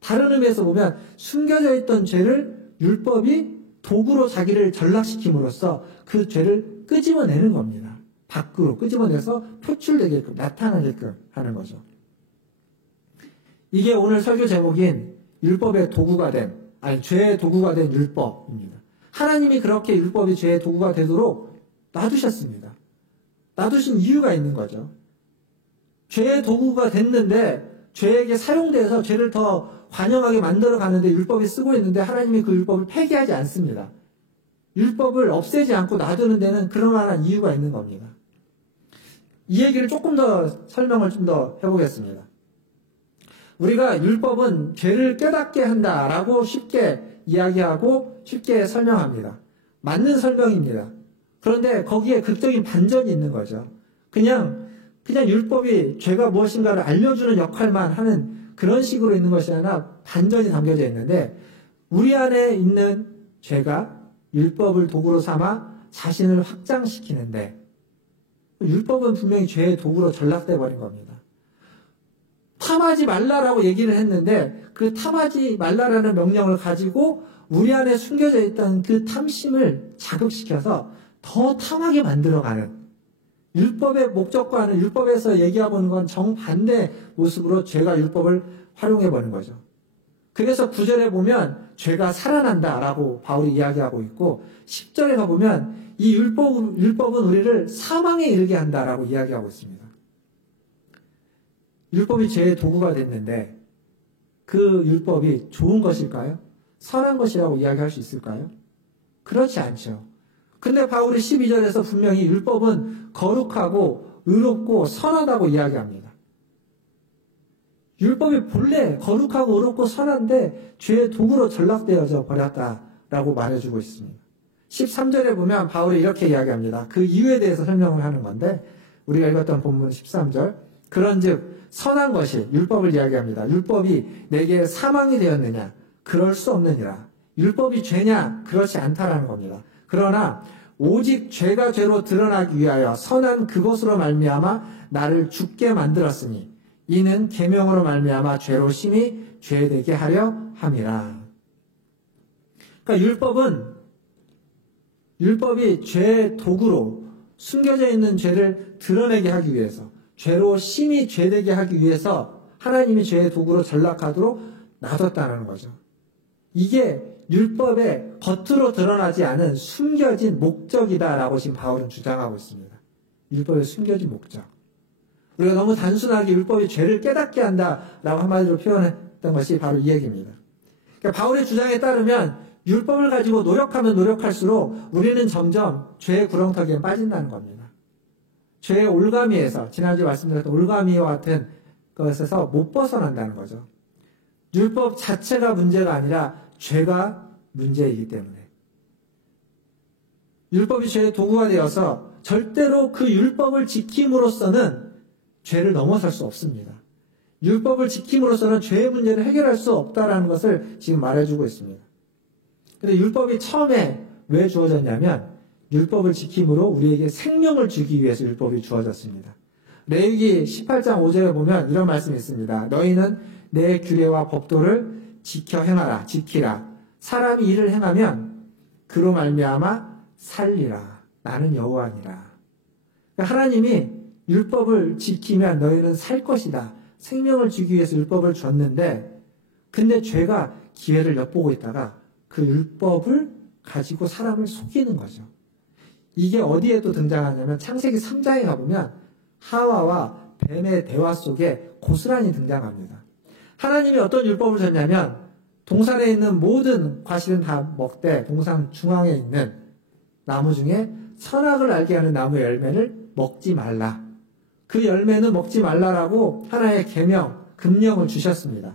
다른 의미에서 보면 숨겨져 있던 죄를 율법이 도구로 자기를 전락시킴으로써 그 죄를 끄집어내는 겁니다. 밖으로 끄집어내서 표출되게끔 나타나게끔 하는 거죠. 이게 오늘 설교 제목인 율법의 도구가 된, 죄의 도구가 된 율법입니다. 하나님이 그렇게 율법이 죄의 도구가 되도록 놔두셨습니다. 놔두신 이유가 있는 거죠. 죄의 도구가 됐는데 죄에게 사용돼서 죄를 더 관영하게 만들어 가는데 율법이 쓰고 있는데 하나님이 그 율법을 폐기하지 않습니다. 율법을 없애지 않고 놔두는 데는 그럴 만한 이유가 있는 겁니다. 이 얘기를 조금 더 설명을 좀 더 해보겠습니다. 우리가 율법은 죄를 깨닫게 한다라고 쉽게 이야기하고 쉽게 설명합니다. 맞는 설명입니다. 그런데 거기에 극적인 반전이 있는 거죠. 그냥 율법이 죄가 무엇인가를 알려주는 역할만 하는 그런 식으로 있는 것이 아니라 반전이 담겨져 있는데 우리 안에 있는 죄가 율법을 도구로 삼아 자신을 확장시키는데 율법은 분명히 죄의 도구로 전락돼 버린 겁니다. 탐하지 말라라고 얘기를 했는데 그 탐하지 말라라는 명령을 가지고 우리 안에 숨겨져 있던 그 탐심을 자극시켜서 더 탐하게 만들어가는 율법의 목적과는 율법에서 얘기하고 있는 건 정반대 모습으로 죄가 율법을 활용해버린 거죠. 그래서 9절에 보면 죄가 살아난다라고 바울이 이야기하고 있고 10절에 가보면 이 율법은 우리를 사망에 이르게 한다라고 이야기하고 있습니다. 율법이 죄의 도구가 됐는데 그 율법이 좋은 것일까요? 선한 것이라고 이야기할 수 있을까요? 그렇지 않죠. 근데 바울이 12절에서 분명히 율법은 거룩하고 의롭고 선하다고 이야기합니다. 율법이 본래 거룩하고 의롭고 선한데 죄의 도구로 전락되어져 버렸다라고 말해주고 있습니다. 13절에 보면 바울이 이렇게 이야기합니다. 그 이유에 대해서 설명을 하는 건데 우리가 읽었던 본문 13절 그런즉 선한 것이 율법을 이야기합니다. 율법이 내게 사망이 되었느냐? 그럴 수 없느니라. 율법이 죄냐? 그렇지 않다라는 겁니다. 그러나 오직 죄가 죄로 드러나기 위하여 선한 그것으로 말미암아 나를 죽게 만들었으니 이는 계명으로 말미암아 죄로 심히 죄되게 하려 함이라. 그러니까 율법이 죄의 도구로 숨겨져 있는 죄를 드러내게 하기 위해서 죄로 심히 죄되게 하기 위해서 하나님이 죄의 도구로 전락하도록 놔뒀다는 거죠. 이게 율법의 겉으로 드러나지 않은 숨겨진 목적이다라고 지금 바울은 주장하고 있습니다. 율법의 숨겨진 목적. 우리가 너무 단순하게 율법이 죄를 깨닫게 한다라고 한마디로 표현했던 것이 바로 이 얘기입니다. 그러니까 바울의 주장에 따르면 율법을 가지고 노력하면 노력할수록 우리는 점점 죄의 구렁텅이에 빠진다는 겁니다. 죄의 올가미에서 지난주에 말씀드렸던 올가미와 같은 것에서 못 벗어난다는 거죠. 율법 자체가 문제가 아니라 죄가 문제이기 때문에 율법이 죄의 도구가 되어서 절대로 그 율법을 지킴으로써는 죄를 넘어설 수 없습니다. 율법을 지킴으로써는 죄의 문제를 해결할 수 없다는 것을 지금 말해주고 있습니다. 그런데 율법이 처음에 왜 주어졌냐면 율법을 지킴으로 우리에게 생명을 주기 위해서 율법이 주어졌습니다. 레위기 18장 5절에 보면 이런 말씀이 있습니다. 너희는 내 규례와 법도를 지켜 행하라, 지키라. 사람이 이를 행하면 그로 말미암아 살리라. 나는 여호와니라. 그러니까 하나님이 율법을 지키면 너희는 살 것이다. 생명을 주기 위해서 율법을 줬는데, 근데 죄가 기회를 엿보고 있다가 그 율법을 가지고 사람을 속이는 거죠. 이게 어디에 또 등장하냐면 창세기 3장에 가보면 하와와 뱀의 대화 속에 고스란히 등장합니다. 하나님이 어떤 율법을 줬냐면 동산에 있는 모든 과실은 다 먹되 동산 중앙에 있는 나무 중에 선악을 알게 하는 나무 열매를 먹지 말라. 그 열매는 먹지 말라라고 하나의 계명, 금령을 주셨습니다.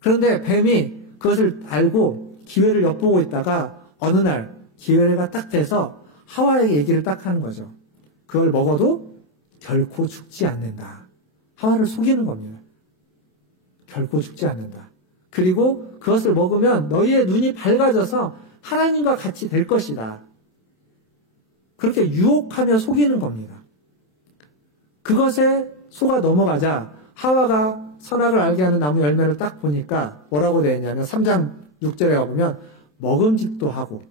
그런데 뱀이 그것을 알고 기회를 엿보고 있다가 어느 날 기회가 딱 돼서 하와의 얘기를 딱 하는 거죠. 그걸 먹어도 결코 죽지 않는다. 하와를 속이는 겁니다. 결코 죽지 않는다. 그리고 그것을 먹으면 너희의 눈이 밝아져서 하나님과 같이 될 것이다. 그렇게 유혹하며 속이는 겁니다. 그것에 속아 넘어가자 하와가 선악을 알게 하는 나무 열매를 딱 보니까 뭐라고 되어 있냐면 3장 6절에 가보면 먹음직도 하고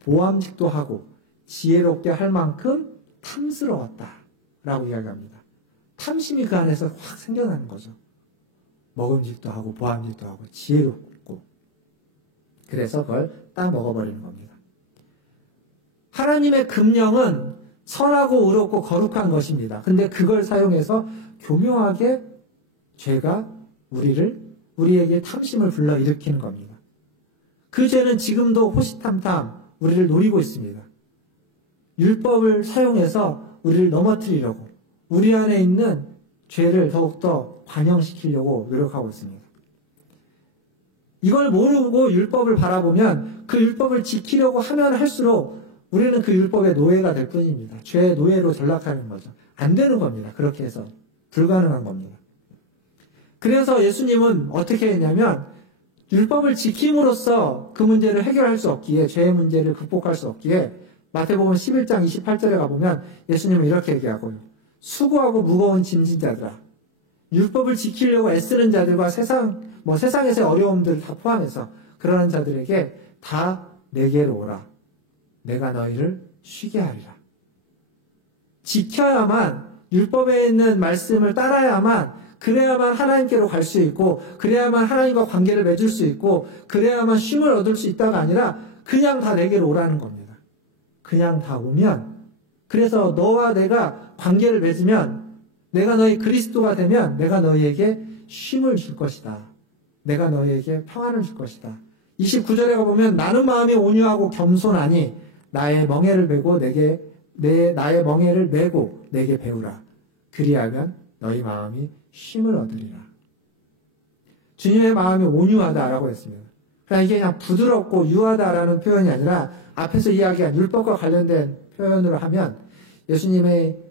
보암직도 하고 지혜롭게 할 만큼 탐스러웠다 라고 이야기합니다. 탐심이 그 안에서 확 생겨나는 거죠. 먹음직도 하고 보암직도 하고 지혜롭고, 그래서 그걸 딱 먹어버리는 겁니다. 하나님의 금령은 선하고 의롭고 거룩한 것입니다. 근데 그걸 사용해서 교묘하게 죄가 우리에게 탐심을 불러일으키는 겁니다. 그 죄는 지금도 호시탐탐 우리를 노리고 있습니다. 율법을 사용해서 우리를 넘어뜨리려고, 우리 안에 있는 죄를 더욱더 관영시키려고 노력하고 있습니다. 이걸 모르고 율법을 바라보면 그 율법을 지키려고 하면 할수록 우리는 그 율법의 노예가 될 뿐입니다. 죄의 노예로 전락하는 거죠. 안 되는 겁니다. 그렇게 해서 불가능한 겁니다. 그래서 예수님은 어떻게 했냐면 율법을 지킴으로써 그 문제를 해결할 수 없기에, 죄의 문제를 극복할 수 없기에 마태복음 11장 28절에 가보면 예수님은 이렇게 얘기하고요. 수고하고 무거운 짐진 자들아, 율법을 지키려고 애쓰는 자들과 세상에서의 어려움들을 다 포함해서 그러는 자들에게 다 내게로 오라. 내가 너희를 쉬게 하리라. 지켜야만, 율법에 있는 말씀을 따라야만, 그래야만 하나님께로 갈 수 있고, 그래야만 하나님과 관계를 맺을 수 있고, 그래야만 쉼을 얻을 수 있다가 아니라 그냥 다 내게로 오라는 겁니다. 그냥 다 오면, 그래서 너와 내가 관계를 맺으면, 내가 너희 그리스도가 되면 내가 너희에게 쉼을 줄 것이다. 내가 너희에게 평안을 줄 것이다. 29절에 가보면 나는 마음이 온유하고 겸손하니 나의 멍에를 메고 나의 멍에를 메고 내게 배우라. 그리하면 너희 마음이 쉼을 얻으리라. 주님의 마음이 온유하다라고 했습니다. 그러니까 이게 그냥 부드럽고 유하다라는 표현이 아니라 앞에서 이야기한 율법과 관련된 표현으로 하면 예수님의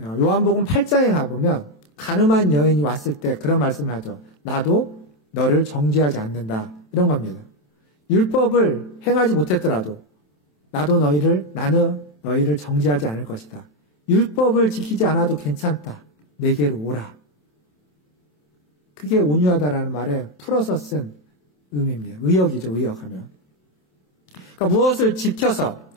요한복음 8장에 가보면 가늠한 여인이 왔을 때 그런 말씀을 하죠. 나도 너를 정죄하지 않는다. 이런 겁니다. 율법을 행하지 못했더라도 나는 너희를 정죄하지 않을 것이다. 율법을 지키지 않아도 괜찮다. 내게로 오라. 그게 온유하다라는 말에 풀어서 쓴 의미입니다. 의역이죠. 의역하면. 그러니까 무엇을 지켜서,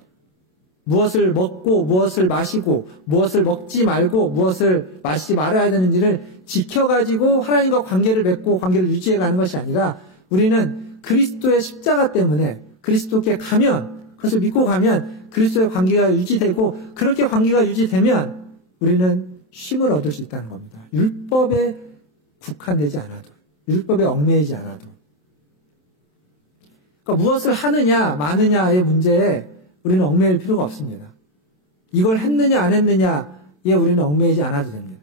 무엇을 먹고, 무엇을 마시고, 무엇을 먹지 말고, 무엇을 마시지 말아야 되는지를 지켜가지고 하나님과 관계를 맺고 관계를 유지해가는 것이 아니라 우리는 그리스도의 십자가 때문에 그리스도께 가면, 그것을 믿고 가면 그리스도의 관계가 유지되고, 그렇게 관계가 유지되면 우리는 쉼을 얻을 수 있다는 겁니다. 율법에 국한되지 않아도, 율법에 얽매이지 않아도. 그러니까 무엇을 하느냐 마느냐의 문제에 우리는 얽매일 필요가 없습니다. 이걸 했느냐 안 했느냐에 우리는 얽매이지 않아도 됩니다.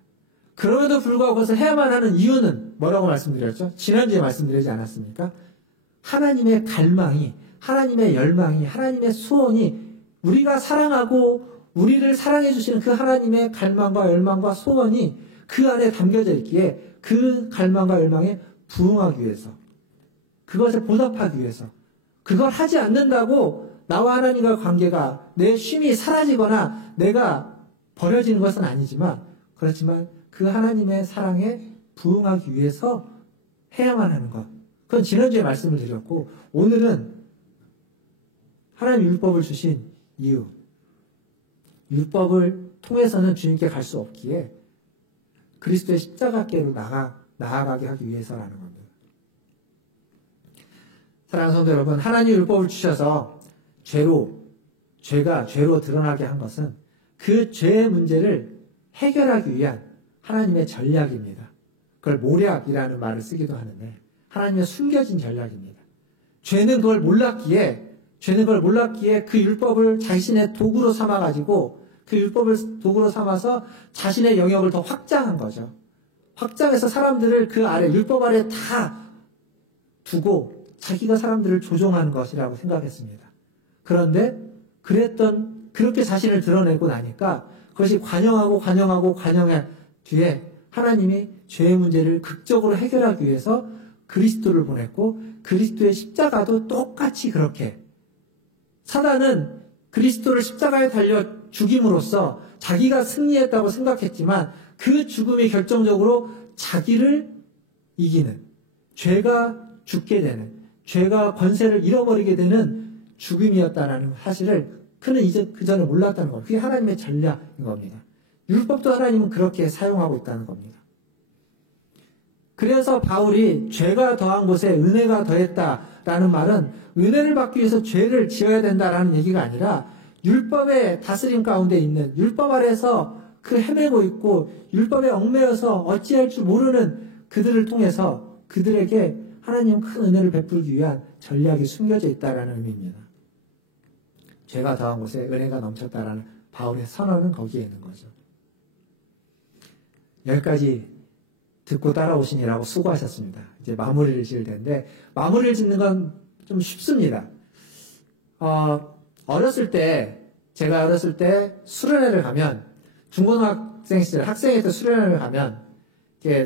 그럼에도 불구하고 그것을 해야만 하는 이유는 뭐라고 말씀드렸죠? 지난주에 말씀드리지 않았습니까? 하나님의 갈망이, 하나님의 열망이, 하나님의 소원이, 우리가 사랑하고 우리를 사랑해 주시는 그 하나님의 갈망과 열망과 소원이 그 안에 담겨져 있기에 그 갈망과 열망에 부응하기 위해서, 그것을 보답하기 위해서, 그걸 하지 않는다고 나와 하나님과 관계가, 내 쉼이 사라지거나 내가 버려지는 것은 아니지만, 그렇지만 그 하나님의 사랑에 부응하기 위해서 해야만 하는 것. 그건 지난주에 말씀을 드렸고, 오늘은 하나님 율법을 주신 이유, 율법을 통해서는 주님께 갈 수 없기에 그리스도의 십자가께로 나아가게 하기 위해서라는 겁니다. 사랑하는 성도 여러분, 하나님 율법을 주셔서 죄가 죄로 드러나게 한 것은 그 죄의 문제를 해결하기 위한 하나님의 전략입니다. 그걸 모략이라는 말을 쓰기도 하는데 하나님의 숨겨진 전략입니다. 죄는 그걸 몰랐기에 그 율법을 자신의 도구로 삼아가지고 그 율법을 도구로 삼아서 자신의 영역을 더 확장한 거죠. 확장해서 사람들을 그 아래, 율법 아래 다 두고 자기가 사람들을 조종하는 것이라고 생각했습니다. 그런데 그렇게 자신을 드러내고 나니까 그것이 관영한 뒤에 하나님이 죄의 문제를 극적으로 해결하기 위해서 그리스도를 보냈고 그리스도의 십자가도 똑같이 그렇게 사단은 그리스도를 십자가에 달려 죽임으로써 자기가 승리했다고 생각했지만 그 죽음이 결정적으로 자기를 이기는, 죄가 죽게 되는, 죄가 권세를 잃어버리게 되는 죽음이었다는 사실을 그는 이제 그 전에 몰랐다는 겁니다. 그게 하나님의 전략인 겁니다. 율법도 하나님은 그렇게 사용하고 있다는 겁니다. 그래서 바울이 죄가 더한 곳에 은혜가 더했다라는 말은 은혜를 받기 위해서 죄를 지어야 된다라는 얘기가 아니라 율법의 다스림 가운데 있는, 율법 아래서 그 헤매고 있고 율법에 얽매여서 어찌할 줄 모르는 그들을 통해서 그들에게 하나님 큰 은혜를 베풀기 위한 전략이 숨겨져 있다라는 의미입니다. 죄가 더한 곳에 은혜가 넘쳤다라는 바울의 선언은 거기에 있는 거죠. 여기까지 듣고 따라오시니라고 수고하셨습니다. 이제 마무리를 지을 텐데 마무리를 짓는 건 좀 쉽습니다. 제가 어렸을 때 수련회를 가면 중고등학생 시절 학생회 때 수련회를 가면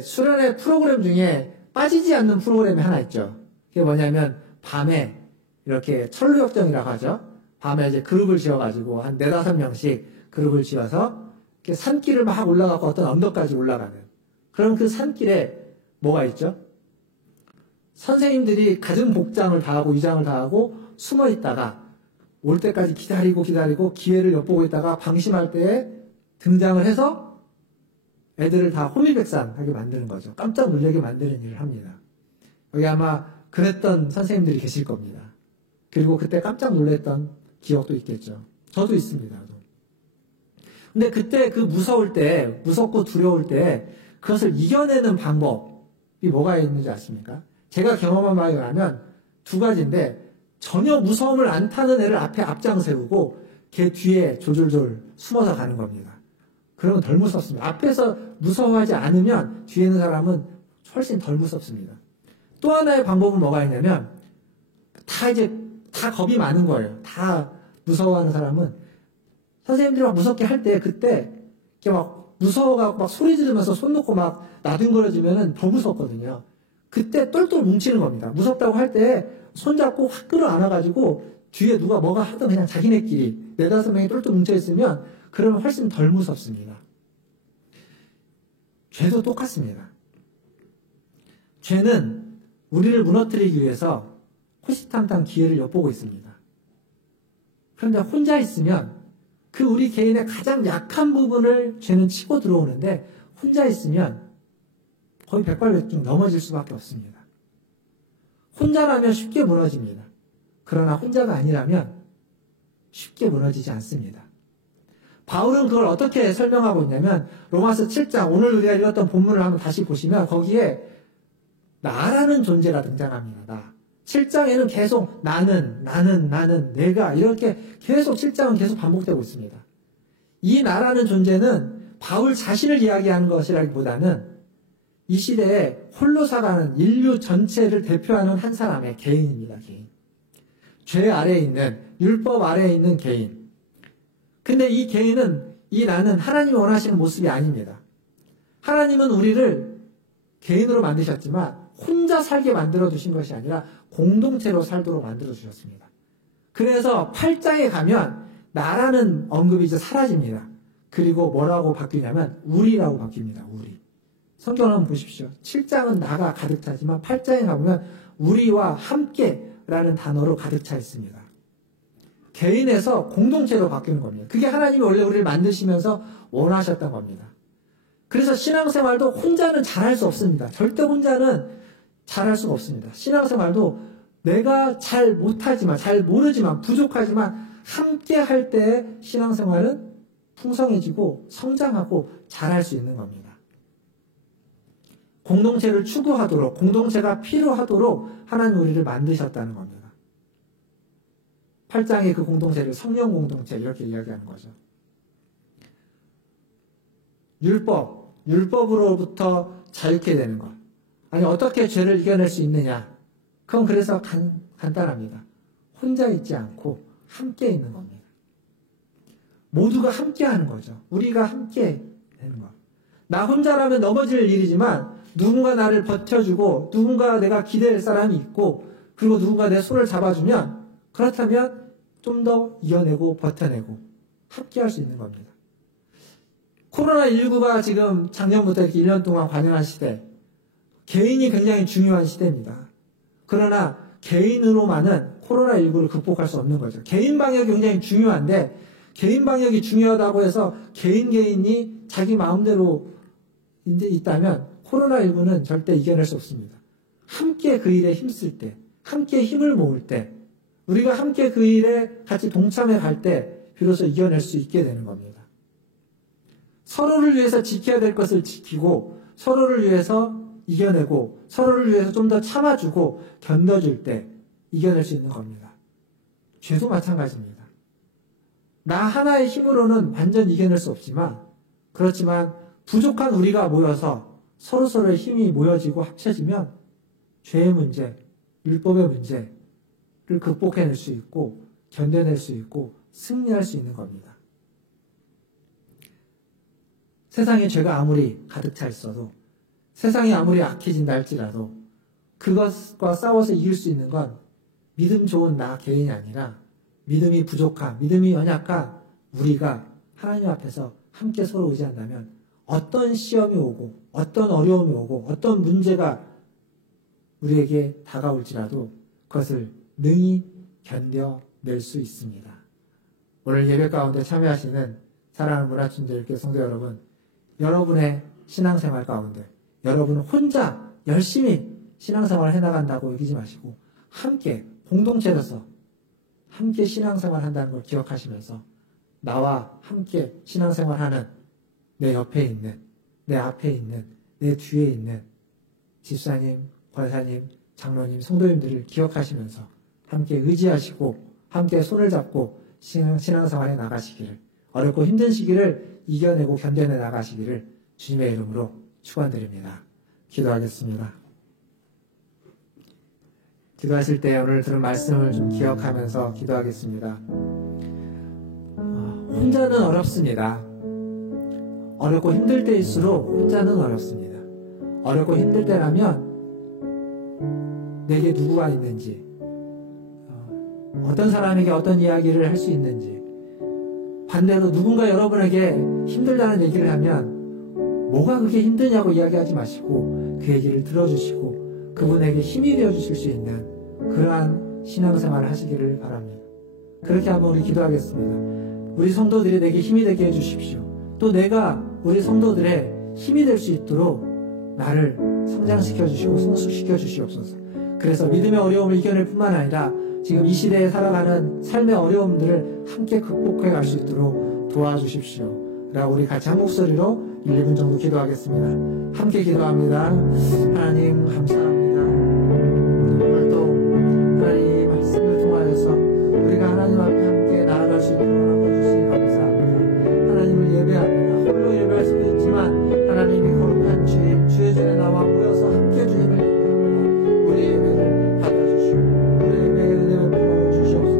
수련회 프로그램 중에 빠지지 않는 프로그램이 하나 있죠. 그게 뭐냐면 밤에 이렇게 철로역정이라고 하죠. 밤에 이제 그룹을 지어가지고 한 4-5명씩 그룹을 지어서 이렇게 산길을 막 올라가고 어떤 언덕까지 올라가는. 그럼 그 산길에 뭐가 있죠? 선생님들이 갖은 복장을 다하고 위장을 다하고 숨어 있다가 올 때까지 기다리고 기회를 엿보고 있다가 방심할 때에 등장을 해서 애들을 다 호밀백산하게 만드는 거죠. 깜짝 놀라게 만드는 일을 합니다. 여기 아마 그랬던 선생님들이 계실 겁니다. 그리고 그때 깜짝 놀랐던 기억도 있겠죠. 저도 있습니다. 근데 그때 그 무섭고 두려울 때 그것을 이겨내는 방법이 뭐가 있는지 아십니까? 제가 경험한 바에 의하면 2가지인데 전혀 무서움을 안 타는 애를 앞에 앞장 세우고 걔 뒤에 졸졸졸 숨어서 가는 겁니다. 그러면 덜 무섭습니다. 앞에서 무서워하지 않으면 뒤에 있는 사람은 훨씬 덜 무섭습니다. 또 하나의 방법은 뭐가 있냐면 다 겁이 많은 거예요. 다 무서워하는 사람은 선생님들이 막 무섭게 할 때 그때 이렇게 막 무서워가고 막 소리 지르면서 손 놓고 막 나뒹굴어지면은 더 무섭거든요. 그때 똘똘 뭉치는 겁니다. 무섭다고 할 때 손잡고 확 끌어안아가지고 뒤에 누가 뭐가 하든 그냥 자기네끼리 4-5명이 똘똘 뭉쳐있으면 그러면 훨씬 덜 무섭습니다. 죄도 똑같습니다. 죄는 우리를 무너뜨리기 위해서 호시탐탐 기회를 엿보고 있습니다. 그런데 혼자 있으면 그 우리 개인의 가장 약한 부분을 죄는 치고 들어오는데 혼자 있으면 거의 백발백중 넘어질 수밖에 없습니다. 혼자라면 쉽게 무너집니다. 그러나 혼자가 아니라면 쉽게 무너지지 않습니다. 바울은 그걸 어떻게 설명하고 있냐면 로마서 7장 오늘 우리가 읽었던 본문을 한번 다시 보시면 거기에 나라는 존재가 등장합니다. 나. 7장에는 계속 나는, 내가 이렇게 계속 7장은 계속 반복되고 있습니다. 이 나라는 존재는 바울 자신을 이야기하는 것이라기보다는 이 시대에 홀로 살아가는 인류 전체를 대표하는 한 사람의 개인입니다. 개인. 죄 아래에 있는, 율법 아래에 있는 개인. 근데 이 개인은, 이 나는 하나님이 원하시는 모습이 아닙니다. 하나님은 우리를 개인으로 만드셨지만 혼자 살게 만들어 주신 것이 아니라 공동체로 살도록 만들어 주셨습니다. 그래서 8장에 가면 나라는 언급이 이제 사라집니다. 그리고 뭐라고 바뀌냐면 우리라고 바뀝니다. 우리. 성경을 한번 보십시오. 7장은 나가 가득 차지만 8장에 가보면 우리와 함께라는 단어로 가득 차 있습니다. 개인에서 공동체로 바뀌는 겁니다. 그게 하나님이 원래 우리를 만드시면서 원하셨던 겁니다. 그래서 신앙생활도 혼자는 잘할 수 없습니다. 절대 혼자는 잘할 수가 없습니다. 신앙생활도 내가 잘 못하지만, 잘 모르지만, 부족하지만 함께 할 때 신앙생활은 풍성해지고 성장하고 잘할 수 있는 겁니다. 공동체를 추구하도록, 공동체가 필요하도록 하나님 우리를 만드셨다는 겁니다. 8장의 그 공동체를 성령 공동체 이렇게 이야기하는 거죠. 율법으로부터 자유케 되는 것. 아니 어떻게 죄를 이겨낼 수 있느냐? 그건 그래서 간단합니다. 혼자 있지 않고 함께 있는 겁니다. 모두가 함께 하는 거죠. 우리가 함께 되는 것. 나 혼자라면 넘어질 일이지만 누군가 나를 버텨주고 누군가 내가 기댈 사람이 있고 그리고 누군가 내 손을 잡아주면 그렇다면 좀 더 이겨내고 버텨내고 함께 할 수 있는 겁니다. 코로나19가 지금 작년부터 이렇게 1년 동안 관영한 시대, 개인이 굉장히 중요한 시대입니다. 그러나 개인으로만은 코로나19를 극복할 수 없는 거죠. 개인 방역이 굉장히 중요한데 개인 방역이 중요하다고 해서 개인이 자기 마음대로 이제 있다면 코로나19는 절대 이겨낼 수 없습니다. 함께 그 일에 힘쓸 때, 함께 힘을 모을 때, 우리가 함께 그 일에 같이 동참해 갈 때 비로소 이겨낼 수 있게 되는 겁니다. 서로를 위해서 지켜야 될 것을 지키고 서로를 위해서 이겨내고 서로를 위해서 좀 더 참아주고 견뎌줄 때 이겨낼 수 있는 겁니다. 죄도 마찬가지입니다. 나 하나의 힘으로는 완전 이겨낼 수 없지만 그렇지만 부족한 우리가 모여서 서로서로의 힘이 모여지고 합쳐지면 죄의 문제, 율법의 문제를 극복해낼 수 있고 견뎌낼 수 있고 승리할 수 있는 겁니다. 세상에 죄가 아무리 가득 차 있어도 세상이 아무리 악해진다 할지라도 그것과 싸워서 이길 수 있는 건 믿음 좋은 나 개인이 아니라 믿음이 부족한, 믿음이 연약한 우리가 하나님 앞에서 함께 서로 의지한다면 어떤 시험이 오고 어떤 어려움이 오고 어떤 문제가 우리에게 다가올지라도 그것을 능히 견뎌낼 수 있습니다. 오늘 예배 가운데 참여하시는 사랑하는 문화춘들께 성도 여러분, 여러분의 신앙생활 가운데 여러분 혼자 열심히 신앙생활을 해나간다고 여기지 마시고 함께 공동체로서 함께 신앙생활 한다는 걸 기억하시면서 나와 함께 신앙생활하는 내 옆에 있는, 내 앞에 있는, 내 뒤에 있는 집사님, 권사님, 장로님, 성도님들을 기억하시면서 함께 의지하시고 함께 손을 잡고 신앙생활에 나가시기를, 어렵고 힘든 시기를 이겨내고 견뎌내 나가시기를 주님의 이름으로 축원드립니다. 기도하겠습니다. 기도하실 때 오늘 들은 말씀을 좀 기억하면서 기도하겠습니다. 혼자는 어렵습니다. 어렵고 힘들 때일수록 혼자는 어렵습니다. 어렵고 힘들 때라면 내게 누구가 있는지, 어떤 사람에게 어떤 이야기를 할 수 있는지, 반대로 누군가 여러분에게 힘들다는 얘기를 하면 뭐가 그렇게 힘드냐고 이야기하지 마시고 그 얘기를 들어주시고 그분에게 힘이 되어주실 수 있는 그러한 신앙생활을 하시기를 바랍니다. 그렇게 한번 우리 기도하겠습니다. 우리 성도들이 내게 힘이 되게 해주십시오. 또 내가 우리 성도들의 힘이 될 수 있도록 나를 성장시켜 주시고 성숙시켜 주시옵소서. 그래서 믿음의 어려움을 이겨낼 뿐만 아니라 지금 이 시대에 살아가는 삶의 어려움들을 함께 극복해 갈 수 있도록 도와주십시오. 라고 우리 같이 한 목소리로 1-2분 정도 기도하겠습니다. 함께 기도합니다. 하나님 감사합니다. 오늘도 하나님 말씀을 통하여서 우리가 하나님 앞에 함께 나아갈 수 있도록 허락해 주시니 감사합니다. 하나님을 예배합니다. 홀로 예배할 수도 있지만 하나님이 거룩한 주의 전에 나와 모여서 함께 주님을 예배합니다. 우리 예배를 받아주시고 우리 예배에 은혜를 부어 주시옵소서.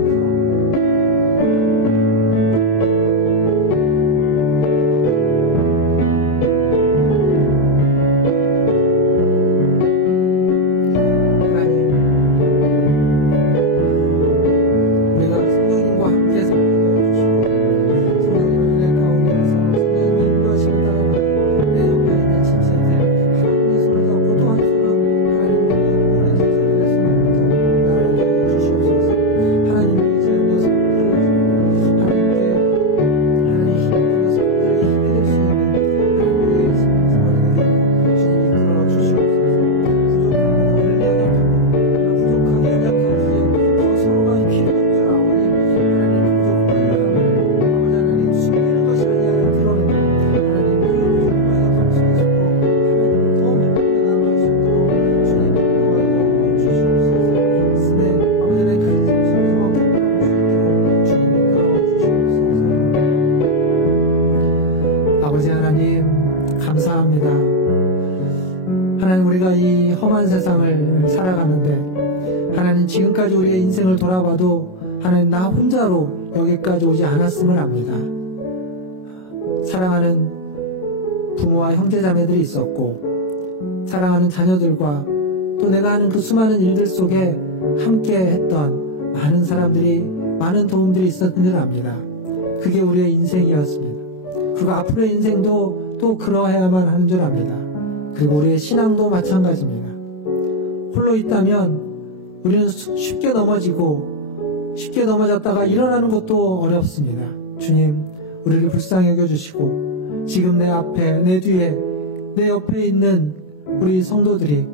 하나님, 우리가 이 험한 세상을 살아가는데 하나님, 지금까지 우리의 인생을 돌아봐도 하나님, 나 혼자로 여기까지 오지 않았음을 압니다. 사랑하는 부모와 형제자매들이 있었고, 사랑하는 자녀들과 또 내가 하는 그 수많은 일들 속에 함께 했던 많은 사람들이, 많은 도움들이 있었던 줄 압니다. 그게 우리의 인생이었습니다. 그리고 앞으로의 인생도 또 그러해야만 하는 줄 압니다. 그리고 우리의 신앙도 마찬가지입니다. 홀로 있다면 우리는 쉽게 넘어졌다가 일어나는 것도 어렵습니다. 주님, 우리를 불쌍히 여겨주시고 지금 내 앞에, 내 뒤에, 내 옆에 있는 우리 성도들이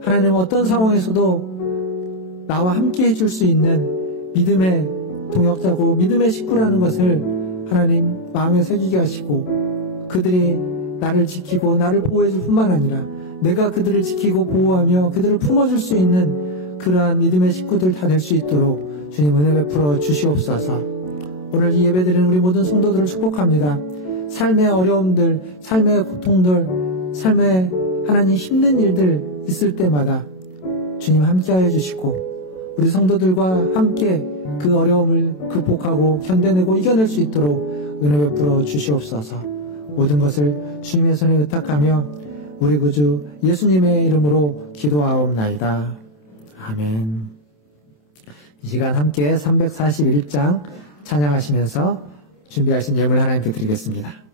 하나님, 어떤 상황에서도 나와 함께 해줄 수 있는 믿음의 동역자고 믿음의 식구라는 것을 하나님 마음에 새기게 하시고, 그들이 나를 지키고 나를 보호해줄 뿐만 아니라 내가 그들을 지키고 보호하며 그들을 품어줄 수 있는 그러한 믿음의 식구들 다 될 수 있도록 주님 은혜 베풀어 주시옵소서. 오늘 이 예배드리는 우리 모든 성도들을 축복합니다. 삶의 어려움들, 삶의 고통들, 삶의 하나님 힘든 일들 있을 때마다 주님 함께하여 주시고 우리 성도들과 함께 그 어려움을 극복하고 견뎌내고 이겨낼 수 있도록 은혜 베풀어 주시옵소서. 모든 것을 주님의 손에 의탁하며 우리 구주 예수님의 이름으로 기도하옵나이다. 아멘. 이 시간 함께 341장 찬양하시면서 준비하신 예물 하나님께 드리겠습니다.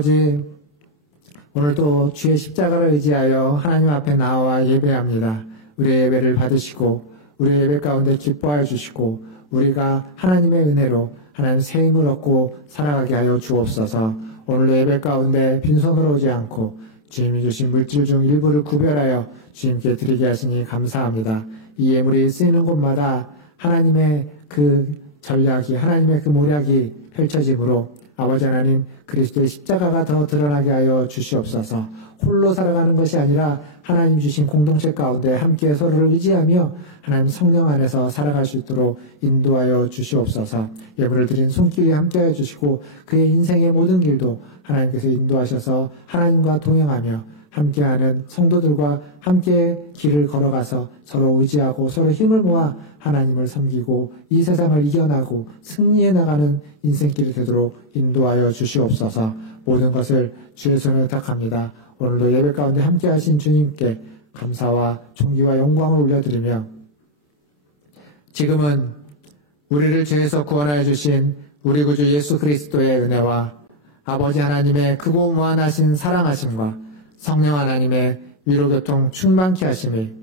아버지, 오늘도 주의 십자가를 의지하여 하나님 앞에 나와 예배합니다. 우리의 예배를 받으시고 우리의 예배 가운데 기뻐하여 주시고 우리가 하나님의 은혜로 하나님 새 힘을 얻고 살아가게 하여 주옵소서. 오늘도 예배 가운데 빈손으로 오지 않고 주님이 주신 물질 중 일부를 구별하여 주님께 드리게 하시니 감사합니다. 이 예물이 쓰이는 곳마다 하나님의 그 전략이, 하나님의 그 모략이 펼쳐지므로 아버지 하나님, 그리스도의 십자가가 더 드러나게 하여 주시옵소서. 홀로 살아가는 것이 아니라 하나님 주신 공동체 가운데 함께 서로를 의지하며 하나님 성령 안에서 살아갈 수 있도록 인도하여 주시옵소서. 예물을 드린 손길이 함께하여 주시고 그의 인생의 모든 길도 하나님께서 인도하셔서 하나님과 동행하며 함께하는 성도들과 함께 길을 걸어가서 서로 의지하고 서로 힘을 모아 하나님을 섬기고 이 세상을 이겨나고 승리해 나가는 인생길이 되도록 인도하여 주시옵소서. 모든 것을 주의 손에 의탁합니다. 오늘도 예배 가운데 함께하신 주님께 감사와 존귀와 영광을 올려드리며 지금은 우리를 죄에서 구원하여 주신 우리 구주 예수 그리스도의 은혜와 아버지 하나님의 크고 무한하신 사랑하심과 성령 하나님의 위로교통 충만케 하심이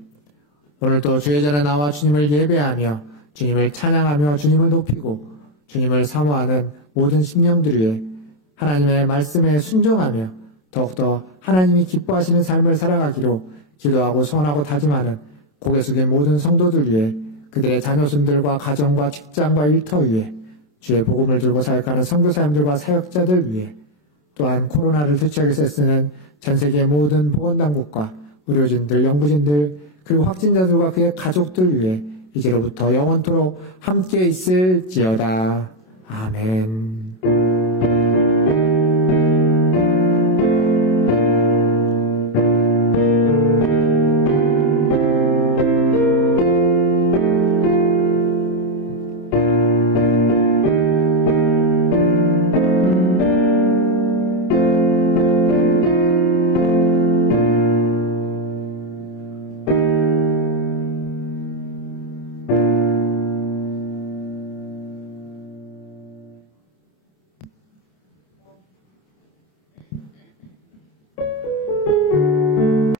오늘도 주의 전에 나와 주님을 예배하며 주님을 찬양하며 주님을 높이고 주님을 사모하는 모든 심령들 위해 하나님의 말씀에 순종하며 더욱더 하나님이 기뻐하시는 삶을 살아가기로 기도하고 소원하고 다짐하는 고개 숙인 모든 성도들 위해 그들의 자녀손들과 가정과 직장과 일터 위해 주의 복음을 들고 사역하는 선교사님들과 사역자들 위해 또한 코로나를 투치하기 위해서 쓰는 전 세계 모든 보건당국과 의료진들, 연구진들, 그리고 확진자들과 그의 가족들 위해 이제로부터 영원토록 함께 있을지어다. 아멘.